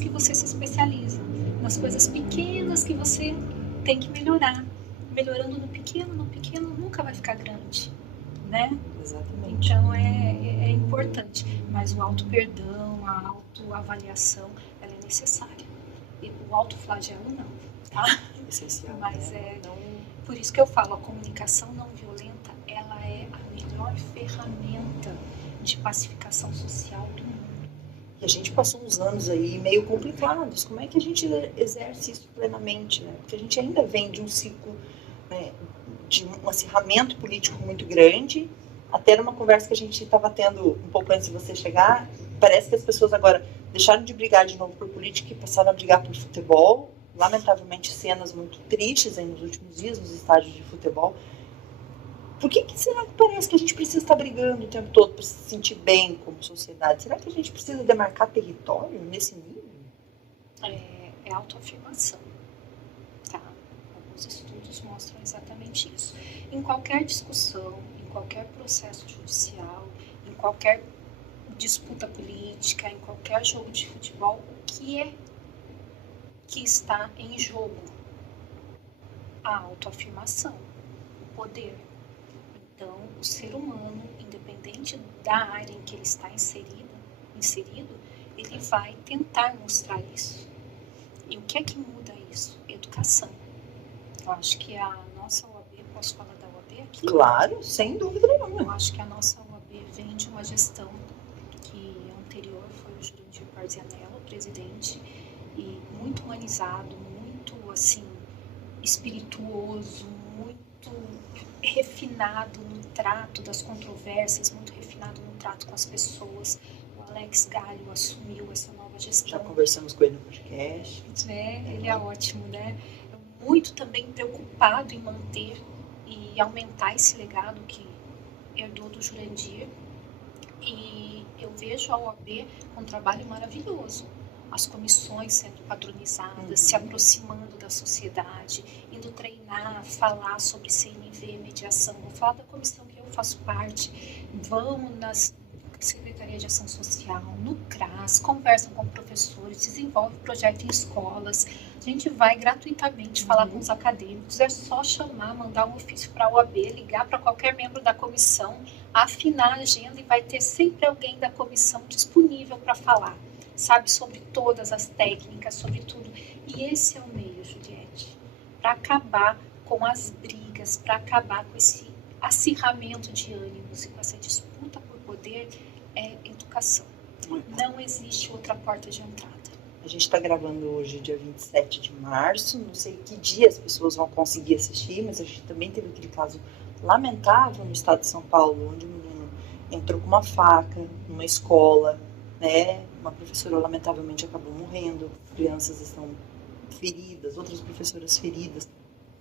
que você se especializa, nas coisas pequenas que você tem que melhorar. Melhorando no pequeno nunca vai ficar grande, né? Exatamente. Então é importante, mas o auto-perdão, a autoavaliação, ela é necessária. E o autoflagelo não, tá? Essencial. Mas por isso que eu falo, a comunicação não violenta, ela é a melhor ferramenta de pacificação social do mundo. E a gente passou uns anos aí meio complicados. Como é que a gente exerce isso plenamente, né? Porque a gente ainda vem de um ciclo, né, de um acirramento político muito grande. Até numa conversa que a gente estava tendo um pouco antes de você chegar, parece que as pessoas agora deixaram de brigar de novo por política e passaram a brigar por futebol. Lamentavelmente, cenas muito tristes aí nos últimos dias nos estádios de futebol. Por que será que parece que a gente precisa estar brigando o tempo todo para se sentir bem como sociedade? Será que a gente precisa demarcar território nesse nível? É autoafirmação, tá? Alguns estudos mostram exatamente isso. Em qualquer discussão, em qualquer processo judicial, em qualquer disputa política, em qualquer jogo de futebol, o que é que está em jogo? A autoafirmação, o poder. Então, o ser humano, independente da área em que ele está inserido, ele vai tentar mostrar isso. E o que é que muda isso? Educação. Eu acho que a nossa OAB, posso falar da OAB aqui? Claro, sem dúvida nenhuma. Eu acho que a nossa OAB vem de uma gestão que anterior foi o Jurandir Parzianello, o presidente, e muito humanizado, muito assim, espirituoso, muito refinado no trato das controvérsias, muito refinado no trato com as pessoas. O Alex Galho assumiu essa nova gestão. Já conversamos com ele no podcast. Ele é ótimo, né? Muito também preocupado em manter e aumentar esse legado que herdou do Jurandir. E eu vejo a OAB com um trabalho maravilhoso. As comissões sendo padronizadas, se aproximando da sociedade, indo treinar, falar sobre CNV, mediação. Vou falar da comissão que eu faço parte. Vão nas Secretaria de Ação Social, no CRAS, conversam com professores, desenvolvem projeto em escolas. A gente vai gratuitamente falar com os acadêmicos. É só chamar, mandar um ofício para a OAB, ligar para qualquer membro da comissão, afinar a agenda e vai ter sempre alguém da comissão disponível para falar. Sabe, sobre todas as técnicas, sobre tudo. E esse é o meio, Juliette, para acabar com as brigas medidas para acabar com esse acirramento de ânimos e com essa disputa por poder é educação. Não existe outra porta de entrada. A gente está gravando hoje, dia 27 de março, não sei que dia as pessoas vão conseguir assistir, mas a gente também teve aquele caso lamentável no estado de São Paulo, onde um menino entrou com uma faca numa escola, né? Uma professora lamentavelmente acabou morrendo, crianças estão feridas, outras professoras feridas.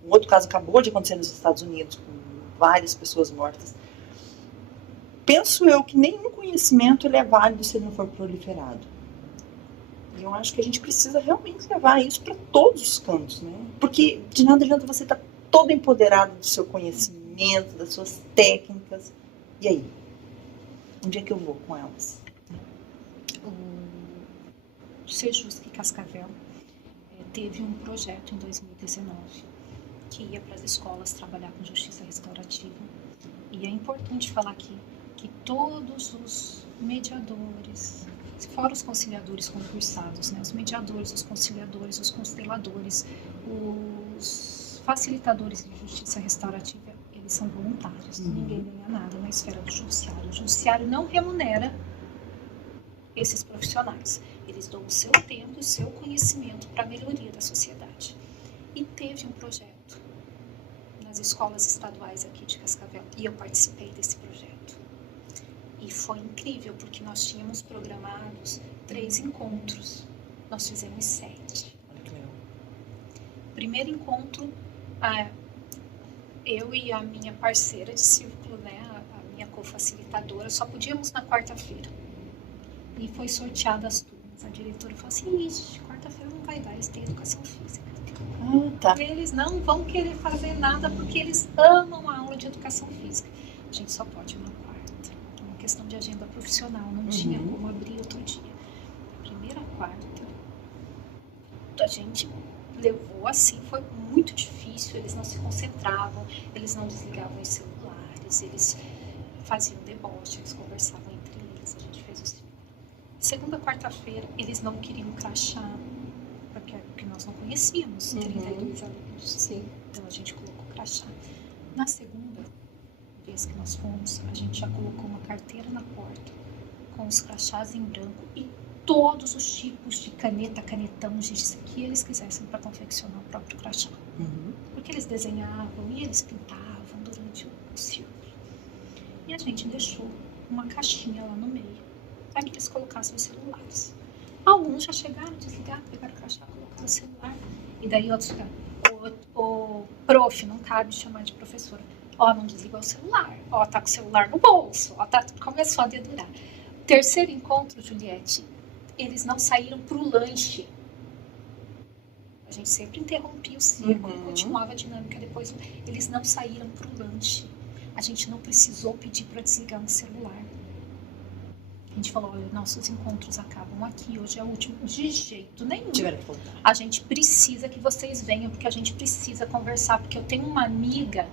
Um outro caso acabou de acontecer nos Estados Unidos, com várias pessoas mortas. Penso eu que nenhum conhecimento ele é válido se ele não for proliferado. E eu acho que a gente precisa realmente levar isso para todos os cantos, né? Porque de nada adianta você estar todo empoderado do seu conhecimento, das suas técnicas. E aí? Onde é que eu vou com elas? O Sejusc Cascavel teve um projeto em 2019 que ia para as escolas trabalhar com justiça restaurativa. E é importante falar aqui que todos os mediadores, fora os conciliadores concursados, né, os mediadores, os conciliadores, os consteladores, os facilitadores de justiça restaurativa, eles são voluntários. Ninguém ganha nada na esfera do judiciário. O judiciário não remunera esses profissionais. Eles dão o seu tempo e o seu conhecimento para a melhoria da sociedade. E teve um projeto nas escolas estaduais aqui de Cascavel, e eu participei desse projeto. E foi incrível, porque nós tínhamos programados 3 encontros. Nós fizemos 7. Primeiro encontro, eu e a minha parceira de círculo, né, a minha co-facilitadora, só podíamos na quarta-feira. E foi sorteada as turmas. A diretora falou assim, ixi, quarta-feira não vai dar, eles têm educação física. Tá. Eles não vão querer fazer nada porque eles amam a aula de educação física. A gente só pode ir na quarta. É uma questão de agenda profissional, não tinha como abrir outro dia. A primeira quarta, a gente levou assim, foi muito difícil, eles não se concentravam, eles não desligavam os celulares, eles faziam deboche, eles conversavam entre eles, a gente fez o círculo. Segunda quarta-feira, eles não queriam crachá, porque nós não conhecíamos 32 alunos. Sim. Então a gente colocou crachá. Na segunda vez que nós fomos, a gente já colocou uma carteira na porta com os crachás em branco e todos os tipos de caneta, canetão, giz que eles quisessem para confeccionar o próprio crachá. Porque eles desenhavam e eles pintavam durante o círculo. E a gente deixou uma caixinha lá no meio para que eles colocassem os celulares. Alguns já chegaram, desligaram, pegaram o crachá, colocaram o celular. E daí outros ficaram, o prof, não cabe chamar de professora. Ó, não desligou o celular. Ó, tá com o celular no bolso. Ó, começou a dedurar. Terceiro encontro, Juliette, eles não saíram pro lanche. A gente sempre interrompia o círculo, continuava a dinâmica depois. Eles não saíram pro lanche. A gente não precisou pedir para desligar um celular. A gente falou, olha, nossos encontros acabam aqui, hoje é o último, de jeito nenhum. A gente precisa que vocês venham, porque a gente precisa conversar, porque eu tenho uma amiga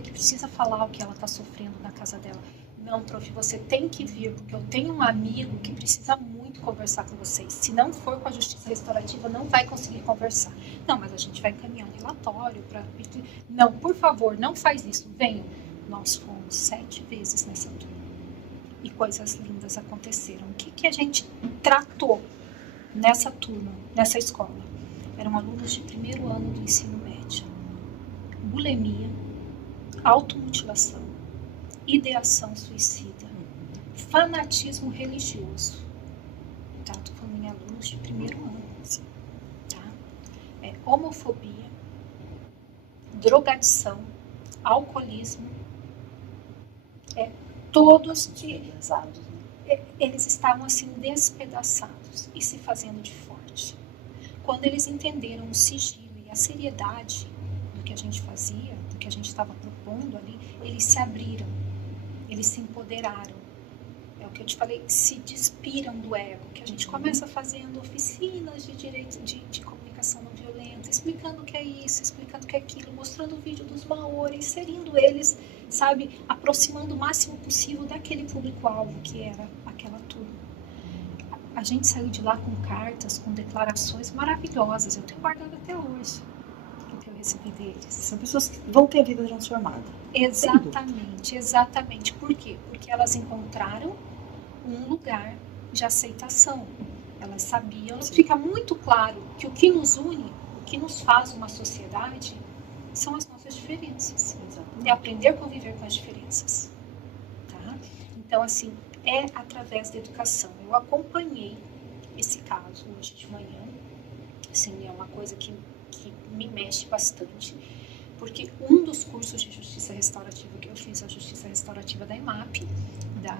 que precisa falar o que ela está sofrendo na casa dela. Não, prof, você tem que vir, porque eu tenho um amigo que precisa muito conversar com vocês. Se não for com a justiça restaurativa, não vai conseguir conversar. Não, mas a gente vai encaminhar um relatório para... Não, por favor, não faz isso, venham. Nós fomos 7 vezes nessa turma. E coisas lindas aconteceram. O que a gente tratou nessa turma, nessa escola? Eram alunos de 1º ano do ensino médio. Bulimia, automutilação, ideação suicida, fanatismo religioso. Tá? Estou falando em alunos de 1º ano. Tá? Homofobia, drogadição, alcoolismo, todos eles estavam assim despedaçados e se fazendo de forte. Quando eles entenderam o sigilo e a seriedade do que a gente fazia, do que a gente estava propondo ali, eles se abriram, eles se empoderaram. É o que eu te falei, se despiram do ego, que a gente começa fazendo oficinas de direito de comunicação não violenta, explicando o que é isso, explicando o que é aquilo, mostrando o vídeo dos Maori, inserindo eles, sabe, aproximando o máximo possível daquele público-alvo que era aquela turma. A gente saiu de lá com cartas, com declarações maravilhosas, eu tenho guardado até hoje, que eu recebi deles. São pessoas que vão ter a vida transformada. Exatamente, exatamente. Por quê? Porque elas encontraram um lugar de aceitação. Elas sabiam, fica muito claro que o que nos une, o que nos faz uma sociedade, são as nossas diferenças. É aprender a conviver com as diferenças. Tá? Então, assim, é através da educação. Eu acompanhei esse caso hoje de manhã. Assim, é uma coisa que me mexe bastante. Porque um dos cursos de justiça restaurativa que eu fiz, a justiça restaurativa da EMAP, da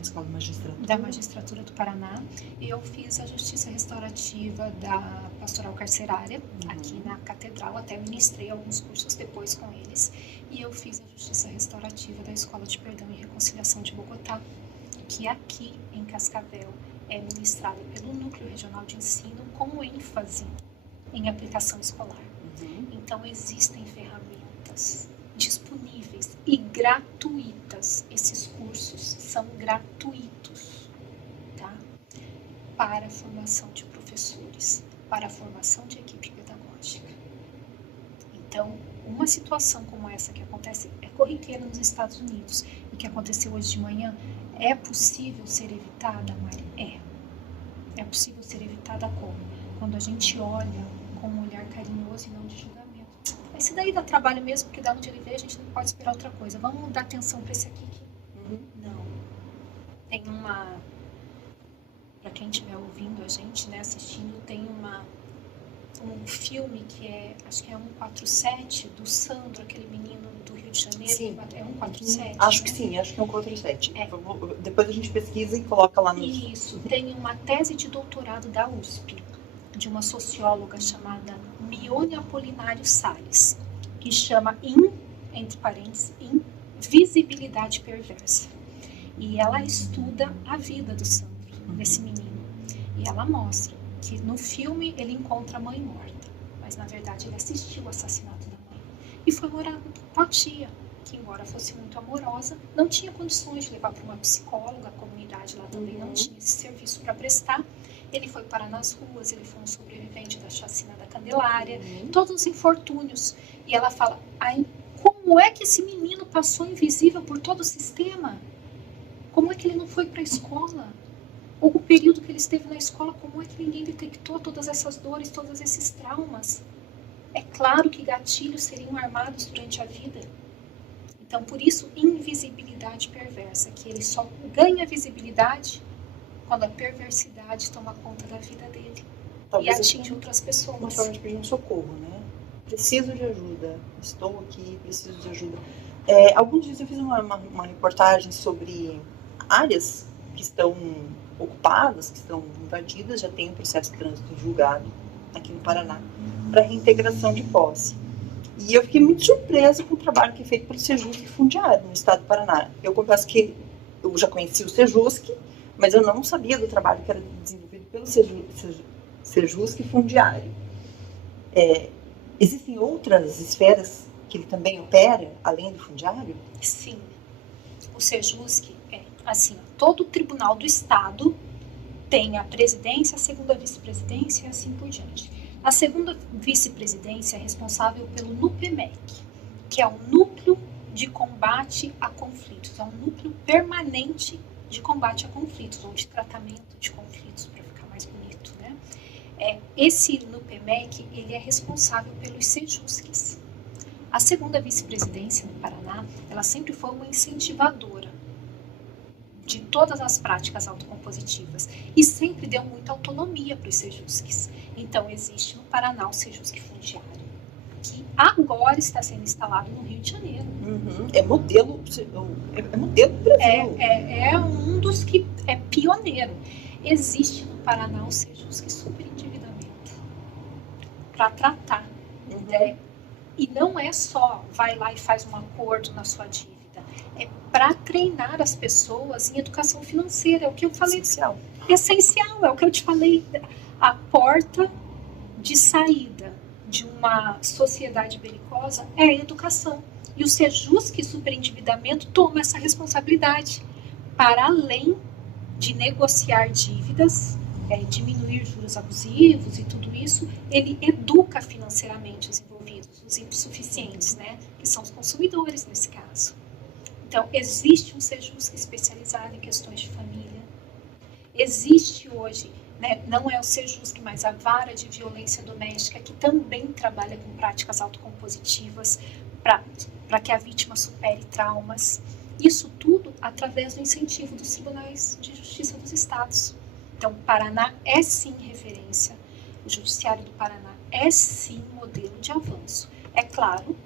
Escola de Magistratura. Da Magistratura do Paraná, e eu fiz a justiça restaurativa da Pastoral Carcerária, aqui na Catedral, até ministrei alguns cursos depois com eles, e eu fiz a justiça restaurativa da Escola de Perdão e Reconciliação de Bogotá, que aqui em Cascavel é ministrada pelo Núcleo Regional de Ensino com ênfase em aplicação escolar. Então existem ferramentas disponíveis e gratuitas. Esses cursos são gratuitos, tá? Para a formação de professores, para a formação de equipe pedagógica. Então, uma situação como essa que acontece é corriqueira nos Estados Unidos e que aconteceu hoje de manhã, é possível ser evitada, Mari? É possível ser evitada como? Quando a gente olha com um olhar carinhoso e não de julgamento. Esse daí dá trabalho mesmo, porque da onde ele veio a gente não pode esperar outra coisa. Vamos dar atenção para esse aqui. Não. Tem uma... Para quem estiver ouvindo a gente, né, assistindo, tem um filme que é, acho que é 147, do Sandro, aquele menino do Rio de Janeiro. Sim. É 147, Acho né? que sim, acho que é 147. Depois a gente pesquisa e coloca lá no... Isso. Tem uma tese de doutorado da USP, de uma socióloga chamada Mione Apolinário Salles, que chama, entre parênteses, Invisibilidade Perversa. E ela estuda a vida do Sandro, desse menino. E ela mostra que no filme ele encontra a mãe morta, mas na verdade ele assistiu o assassinato da mãe. E foi morar com a tia, que embora fosse muito amorosa, não tinha condições de levar para uma psicóloga, a comunidade lá também não tinha esse serviço para prestar. Ele foi parar nas ruas, ele foi um sobrevivente da chacina da Candelária, todos os infortúnios. E ela fala, como é que esse menino passou invisível por todo o sistema? Como é que ele não foi para a escola? Ou o período que ele esteve na escola, como é que ninguém detectou todas essas dores, todos esses traumas? É claro que gatilhos seriam armados durante a vida. Então, por isso, invisibilidade perversa, que ele só ganha visibilidade quando a perversidade toma conta da vida dele. Talvez e atinge outras pessoas. Uma forma de pedir um socorro, né? Preciso de ajuda, estou aqui, preciso de ajuda. Alguns dias eu fiz uma reportagem sobre áreas que estão ocupadas, que estão invadidas, já tem um processo de trânsito julgado aqui no Paraná, para reintegração de posse. E eu fiquei muito surpresa com o trabalho que é feito pelo Sejusc Fundiário, no estado do Paraná. Eu confesso que eu já conheci o Sejusc, mas eu não sabia do trabalho que era desenvolvido pelo Sejusc Fundiário. Existem outras esferas que ele também opera, além do fundiário? Sim. O Sejusc assim, todo o tribunal do estado tem a presidência, a segunda vice-presidência e assim por diante. A segunda vice-presidência é responsável pelo NUPEMEC, que é o Núcleo de Combate a Conflitos. É um núcleo permanente de combate a conflitos, ou de tratamento de conflitos, para ficar mais bonito, né? Esse NUPEMEC, ele é responsável pelos Sejuscs. A segunda vice-presidência no Paraná, ela sempre foi uma incentivadora de todas as práticas autocompositivas e sempre deu muita autonomia para os Sejuscs. Então, existe no Paraná o Sejusc Fundiário, que agora está sendo instalado no Rio de Janeiro. É modelo do Brasil. É um dos que é pioneiro. Existe no Paraná o Sejusc Superendividamento para tratar. E não é só vai lá e faz um acordo na sua dívida. É para treinar as pessoas em educação financeira. É o que eu falei. Essencial, é o que eu te falei. A porta de saída de uma sociedade belicosa é a educação. E o Sejusc Superendividamento toma essa responsabilidade para além de negociar dívidas, diminuir juros abusivos e tudo isso, ele educa financeiramente os envolvidos, os insuficientes, né? Que são os consumidores nesse caso. Então, existe um Sejusc especializado em questões de família. Existe hoje, né, não é o Sejusc, mas a Vara de Violência Doméstica, que também trabalha com práticas autocompositivas para que a vítima supere traumas. Isso tudo através do incentivo dos tribunais de justiça dos estados. Então, o Paraná é sim referência, o Judiciário do Paraná é sim modelo de avanço. É claro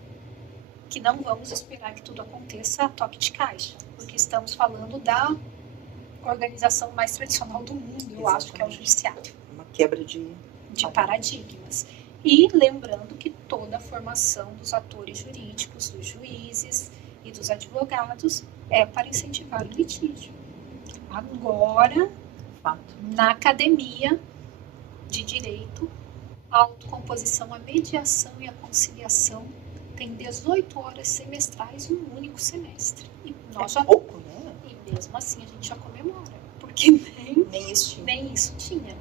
que não vamos esperar que tudo aconteça a toque de caixa, porque estamos falando da organização mais tradicional do mundo, eu acho que é o Judiciário. Uma quebra de paradigmas. E lembrando que toda a formação dos atores jurídicos, dos juízes e dos advogados é para incentivar o litígio. Agora, na academia de direito, a autocomposição, a mediação e a conciliação tem 18 horas semestrais em um único semestre. E nós já pouco, né? E mesmo assim a gente já comemora, porque nem isso tinha.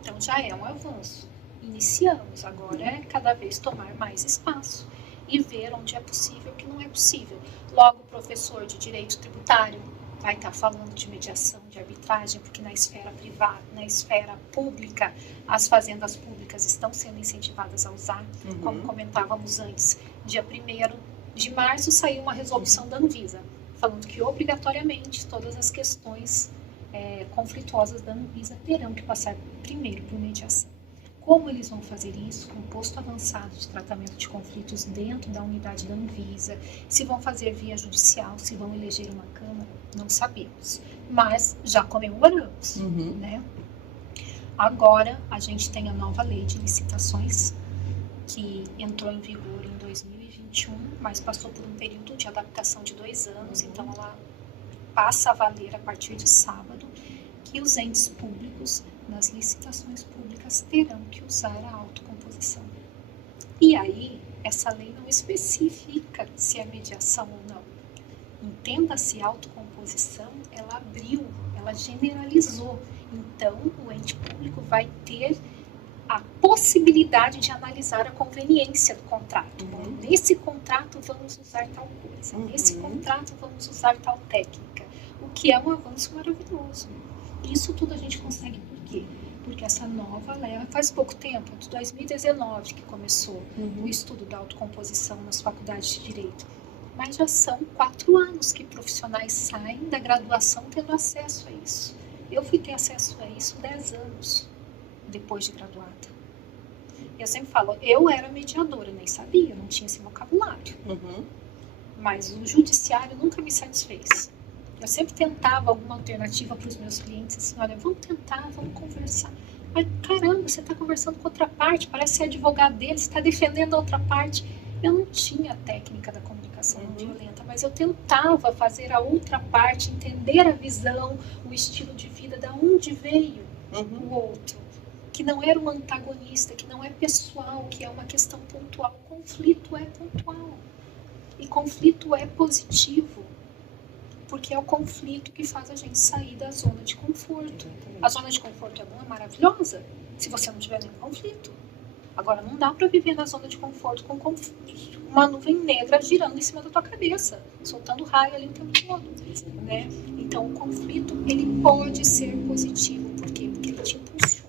Então já é um avanço. Iniciamos, agora é cada vez tomar mais espaço e ver onde é possível e o que não é possível. Logo, o professor de direito tributário vai estar falando de mediação, de arbitragem, porque na esfera privada, na esfera pública, as fazendas públicas estão sendo incentivadas a usar. Como comentávamos antes, dia 1º de março saiu uma resolução da Anvisa, falando que obrigatoriamente todas as questões conflituosas da Anvisa terão que passar primeiro por mediação. Como eles vão fazer isso com posto avançado de tratamento de conflitos dentro da unidade da Anvisa, se vão fazer via judicial, se vão eleger uma Câmara, não sabemos. Mas já comemoramos, né? Agora, a gente tem a nova lei de licitações, que entrou em vigor em 2021, mas passou por um período de adaptação de 2 anos, então ela passa a valer a partir de sábado, que os entes públicos, nas licitações públicas, terão que usar a autocomposição. E aí, essa lei não especifica se é mediação ou não. Entenda-se, autocomposição, ela abriu, ela generalizou. Então, o ente público vai ter a possibilidade de analisar a conveniência do contrato. Nesse contrato vamos usar tal coisa, nesse contrato vamos usar tal técnica, o que é um avanço maravilhoso. Isso tudo a gente consegue por quê? Porque essa nova lei, faz pouco tempo, de 2019 que começou o estudo da autocomposição nas faculdades de Direito, mas já são 4 anos que profissionais saem da graduação tendo acesso a isso. Eu fui ter acesso a isso 10 anos depois de graduada. Eu sempre falo, eu era mediadora, nem sabia, não tinha esse vocabulário. Mas o judiciário nunca me satisfez. Eu sempre tentava alguma alternativa para os meus clientes, assim, olha, vamos tentar, vamos conversar. Mas caramba, você está conversando com outra parte, parece ser advogado dele, você está defendendo a outra parte. Eu não tinha a técnica da comunicação não violenta, mas eu tentava fazer a outra parte, entender a visão, o estilo de vida, da onde veio o outro. Que não era um antagonista, que não é pessoal, que é uma questão pontual. O conflito é pontual. E conflito é positivo. Porque é o conflito que faz a gente sair da zona de conforto. A zona de conforto é boa, é maravilhosa, se você não tiver nenhum conflito. Agora, não dá para viver na zona de conforto com uma nuvem negra girando em cima da tua cabeça, soltando raio ali o tempo todo. Né? Então, o conflito, ele pode ser positivo. Por quê? Porque ele te impulsiona.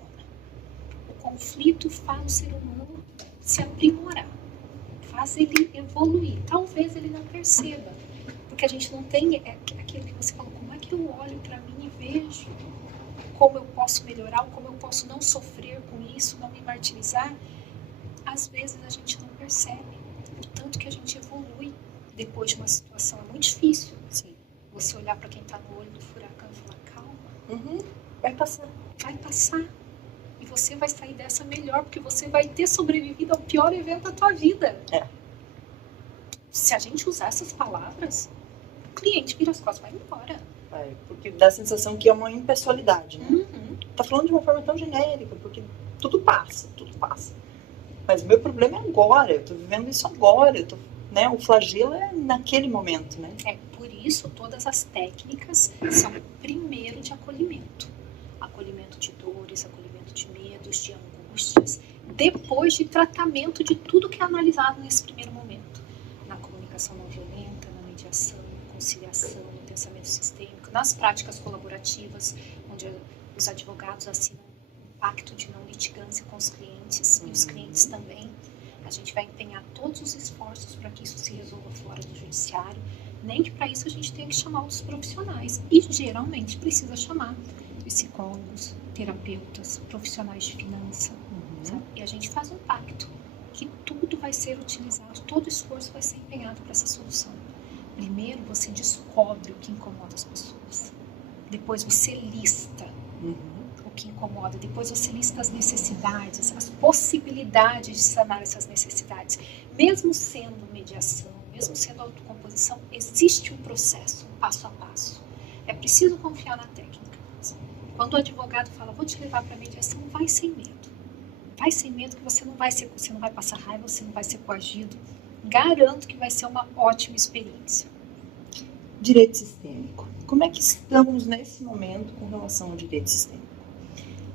O conflito faz o ser humano se aprimorar, faz ele evoluir. Talvez ele não perceba. Porque a gente não tem aquilo que você falou, como é que eu olho para mim e vejo como eu posso melhorar, como eu posso não sofrer com isso, não me martirizar. Às vezes a gente não percebe o tanto que a gente evolui depois de uma situação. É muito difícil. Sim. Você olhar para quem está no olho do furacão e falar, calma, vai passar. Vai passar. E você vai sair dessa melhor, porque você vai ter sobrevivido ao pior evento da tua vida. Se a gente usar essas palavras, o cliente vira as costas e vai embora. Porque dá a sensação que é uma impessoalidade, né? Tá falando de uma forma tão genérica, porque tudo passa. Mas o meu problema é agora, eu tô vivendo isso agora, né? O flagelo é naquele momento, né? Por isso todas as técnicas são primeiro de acolhimento. acolhimento de dores, acolhimento de medos, de angústias, depois de tratamento de tudo que é analisado nesse primeiro momento, na comunicação não violenta, na mediação, na conciliação, no pensamento sistêmico, nas práticas colaborativas, onde os advogados assinam um pacto de não litigância com os clientes e os clientes também. A gente vai empenhar todos os esforços para que isso se resolva fora do judiciário, nem que para isso a gente tenha que chamar os profissionais, e geralmente precisa chamar psicólogos, terapeutas, profissionais de finança, sabe? E a gente faz um pacto que tudo vai ser utilizado, todo esforço vai ser empenhado para essa solução. Primeiro você descobre o que incomoda as pessoas, depois você lista o que incomoda, depois você lista as necessidades, as possibilidades de sanar essas necessidades. Mesmo sendo mediação, mesmo sendo autocomposição, existe um processo, um passo a passo. É preciso confiar na técnica. Quando o advogado fala, vou te levar para a mediação, vai sem medo. Vai sem medo que você não vai passar raiva, você não vai ser coagido. Garanto que vai ser uma ótima experiência. Direito sistêmico. Como é que estamos nesse momento com relação ao direito sistêmico?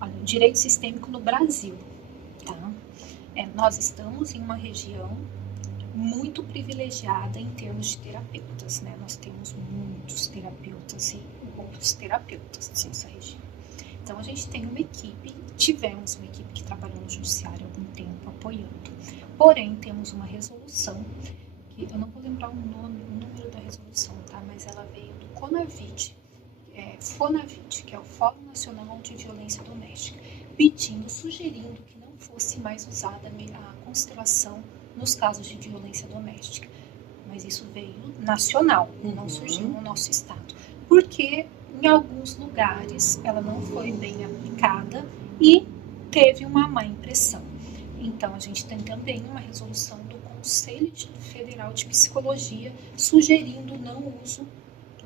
Olha, o direito sistêmico no Brasil, tá? Nós estamos em uma região muito privilegiada em termos de terapeutas, né? Nós temos muitos terapeutas e outros terapeutas nessa região. Então, a gente tem tivemos uma equipe que trabalhou no judiciário há algum tempo apoiando. Porém, temos uma resolução, que eu não vou lembrar o número da resolução, tá? Mas ela veio do FONAVID, que é o Fórum Nacional Anti-Violência Doméstica, sugerindo que não fosse mais usada a constelação nos casos de violência doméstica. Mas isso veio nacional, não surgiu no nosso estado. Porque em alguns lugares ela não foi bem aplicada e teve uma má impressão. Então a gente tem também uma resolução do Conselho Federal de Psicologia sugerindo o não uso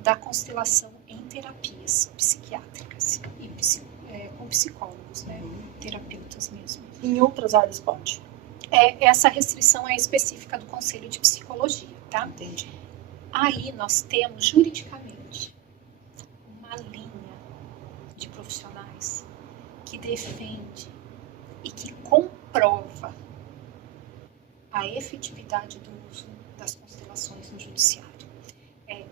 da constelação em terapias psiquiátricas e com psicólogos, né? Terapeutas mesmo. Em outras áreas pode? Essa restrição é específica do Conselho de Psicologia, tá? Entendi. Aí nós temos juridicamente uma linha de profissionais que defende e que comprova a efetividade do uso das constelações no judiciário.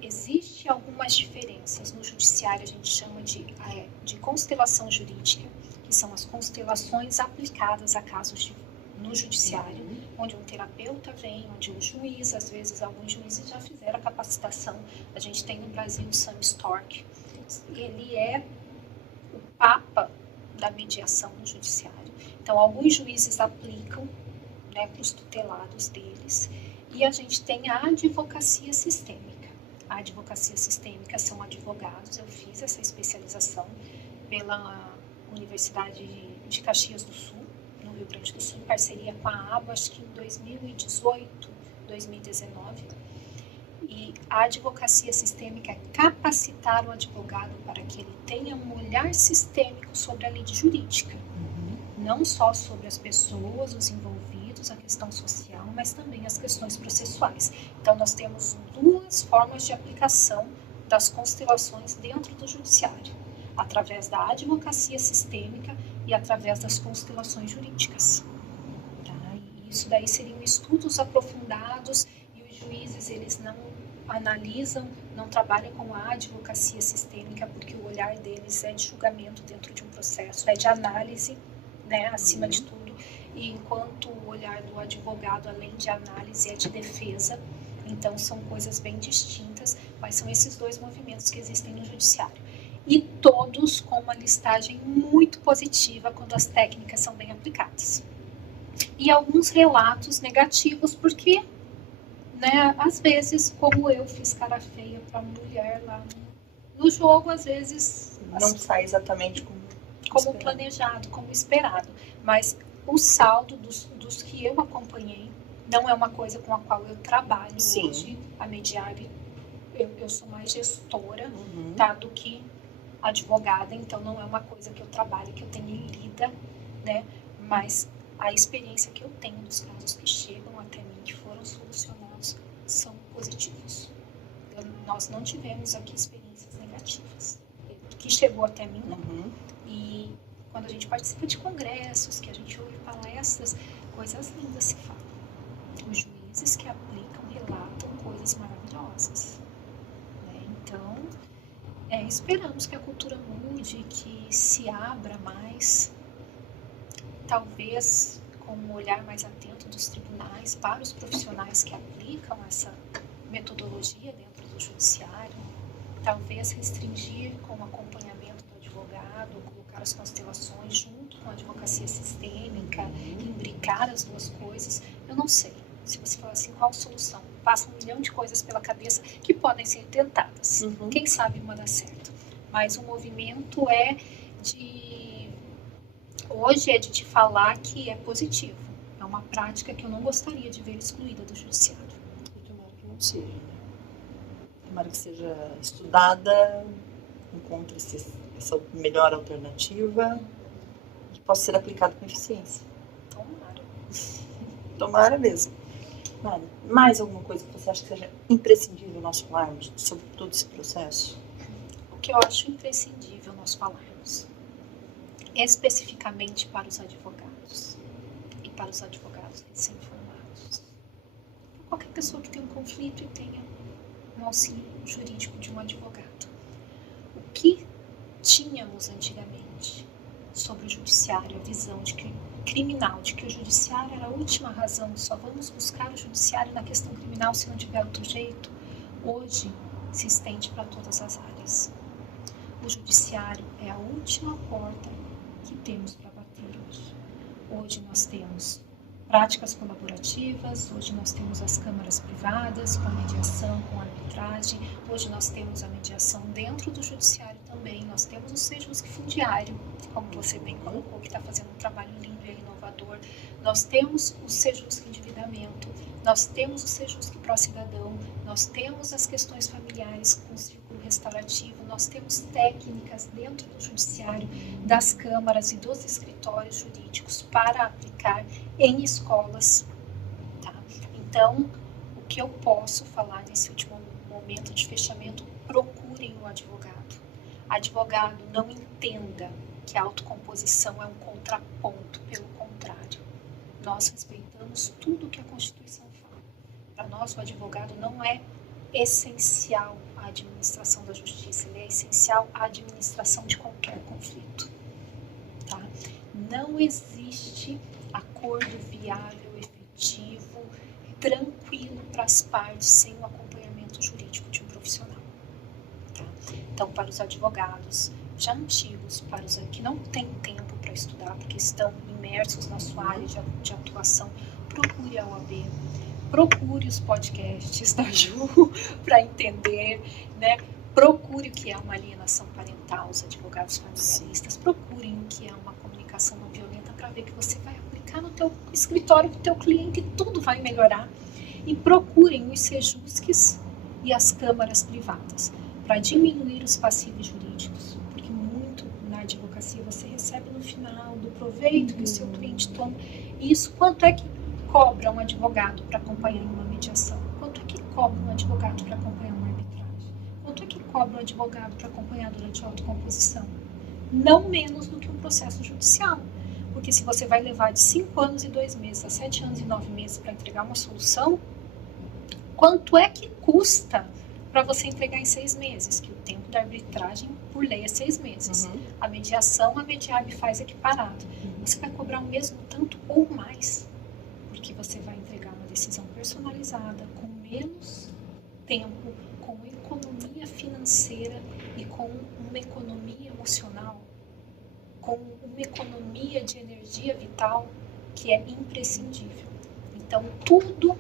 Existe algumas diferenças no judiciário, a gente chama de constelação jurídica, que são as constelações aplicadas a casos no judiciário, onde um terapeuta vem, onde um juiz, às vezes alguns juízes já fizeram a capacitação. A gente tem no Brasil o Sam Stork, ele é o papa da mediação no judiciário. Então, alguns juízes aplicam, né, para os tutelados deles, e a gente tem a advocacia sistêmica. A advocacia sistêmica são advogados, eu fiz essa especialização pela Universidade de Caxias do Sul, no Rio Grande do Sul, em parceria com a ABA, acho que em 2018, 2019. E a advocacia sistêmica é capacitar o advogado para que ele tenha um olhar sistêmico sobre a lei jurídica. Não só sobre as pessoas, os envolvidos, a questão social, mas também as questões processuais. Então, nós temos duas formas de aplicação das constelações dentro do judiciário, através da advocacia sistêmica e através das constelações jurídicas. Tá? E isso daí seriam estudos aprofundados e os juízes, eles não analisam, não trabalham com a advocacia sistêmica, porque o olhar deles é de julgamento dentro de um processo, é de análise, né, acima de tudo, e enquanto o olhar do advogado, além de análise, é de defesa. Então são coisas bem distintas, mas são esses dois movimentos que existem no judiciário. E todos com uma listagem muito positiva quando as técnicas são bem aplicadas. E alguns relatos negativos, porque, né, às vezes, como eu fiz cara feia para mulher lá no jogo, às vezes não sai exatamente como planejado, como esperado. Mas o saldo dos que eu acompanhei não é uma coisa com a qual eu trabalho hoje, a mediar. Eu sou mais gestora, tá, do que advogada, então não é uma coisa que eu trabalho, que eu tenho em lida, né? Mas a experiência que eu tenho dos casos que chegam até mim, que foram solucionados, são positivos. Nós não tivemos aqui experiências negativas. Que chegou até mim, não. E quando a gente participa de congressos, que a gente ouve palestras, coisas lindas se falam. Os juízes que aplicam relatam coisas maravilhosas, né? Então, esperamos que a cultura mude, que se abra mais, talvez com um olhar mais atento dos tribunais para os profissionais que aplicam essa metodologia dentro do judiciário, talvez restringir com o acompanhamento do advogado, colocar as constelações junto com a advocacia sistêmica, imbricar as duas coisas. Eu não sei. Se você falar assim, qual a solução? Passa 1 milhão de coisas pela cabeça que podem ser tentadas. Quem sabe uma dá certo. Mas o movimento hoje é de te falar que é positivo. É uma prática que eu não gostaria de ver excluída do judiciário. Eu tomara que não seja, né? Tomara que seja estudada, encontre essa melhor alternativa e que possa ser aplicada com eficiência. Tomara. Tomara mesmo. Mari, mais alguma coisa que você acha que seja imprescindível nós falarmos sobre todo esse processo? O que eu acho imprescindível nós falarmos, especificamente para os advogados e para os advogados recém-formados, para qualquer pessoa que tenha um conflito e tenha um auxílio jurídico de um advogado. O que tínhamos antigamente sobre o judiciário, a visão de que criminal, de que o judiciário era a última razão, só vamos buscar o judiciário na questão criminal se não tiver outro jeito, hoje se estende para todas as áreas. O judiciário é a última porta que temos para bater hoje. Hoje nós temos práticas colaborativas, hoje nós temos as câmaras privadas com a mediação, com a arbitragem, hoje nós temos a mediação dentro do judiciário também, nós temos o Sejusc Fundiário, como você bem colocou, que está fazendo um trabalho lindo e inovador, nós temos o Sejusc Endividamento, nós temos o Sejusc Pró-Cidadão, nós temos as questões familiares com o círculo restaurativo, nós temos técnicas dentro do judiciário, das câmaras e dos escritórios jurídicos para aplicar em escolas, tá? Então, o que eu posso falar nesse último momento de fechamento, procurem o advogado. Advogado, não entenda que a autocomposição é um contraponto, pelo contrário. Nós respeitamos tudo que a Constituição fala. Para nós, o advogado não é essencial à administração da justiça, ele é essencial à administração de qualquer conflito, tá? Não existe acordo viável, efetivo, tranquilo para as partes sem o acompanhamento jurídico de um profissional, tá? Então, para os advogados já antigos, para os que não têm tempo para estudar, porque estão imersos na sua área de atuação, procure a OAB, procure os podcasts da Ju para entender, né? Procure o que é uma alienação parental, os advogados familiaristas, procurem o que é uma comunicação não violenta para ver que você vai aplicar no teu escritório do teu cliente e tudo vai melhorar. E procurem os sejusques e as câmaras privadas para diminuir os passivos jurídicos, porque muito na advocacia você recebe no final do proveito que o seu cliente toma. E isso, quanto é que cobra um advogado para acompanhar uma mediação? Quanto é que cobra um advogado para acompanhar uma arbitragem? Quanto é que cobra um advogado para acompanhar durante a autocomposição? Não menos do que um processo judicial. Porque se você vai levar de 5 anos e 2 meses a 7 anos e 9 meses para entregar uma solução, quanto é que custa para você entregar em 6 meses? Que o tempo da arbitragem, por lei, é 6 meses. A mediação, a Mediab faz equiparado. Você vai cobrar o mesmo tanto ou mais, porque você vai entregar uma decisão personalizada, com menos tempo, com economia financeira e com uma economia emocional, com uma economia de energia vital que é imprescindível. Então, tudo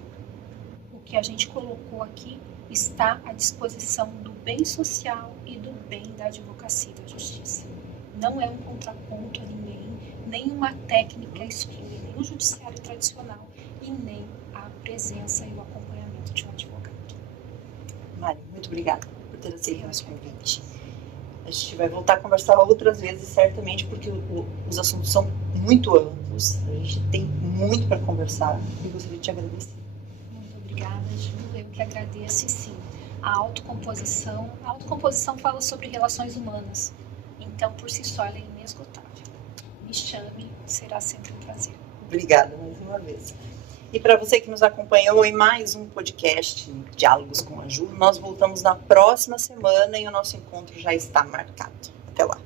o que a gente colocou aqui está à disposição do bem social e do bem da advocacia e da justiça. Não é um contraponto a ninguém, nem uma técnica exclui nem o judiciário tradicional e nem a presença e o acompanhamento de um advogado. Mari, muito obrigada por ter aceito o nosso convite. A gente vai voltar a conversar outras vezes, certamente, porque os assuntos são muito amplos, a gente tem muito para conversar e gostaria de te agradecer. Muito obrigada, Ju. Eu que agradeço, sim. A autocomposição fala sobre relações humanas, então, por si só, ela é inesgotável. Me chame, será sempre um prazer. Obrigada mais uma vez. E para você que nos acompanhou em mais um podcast Diálogos com a Ju, nós voltamos na próxima semana e o nosso encontro já está marcado. Até lá.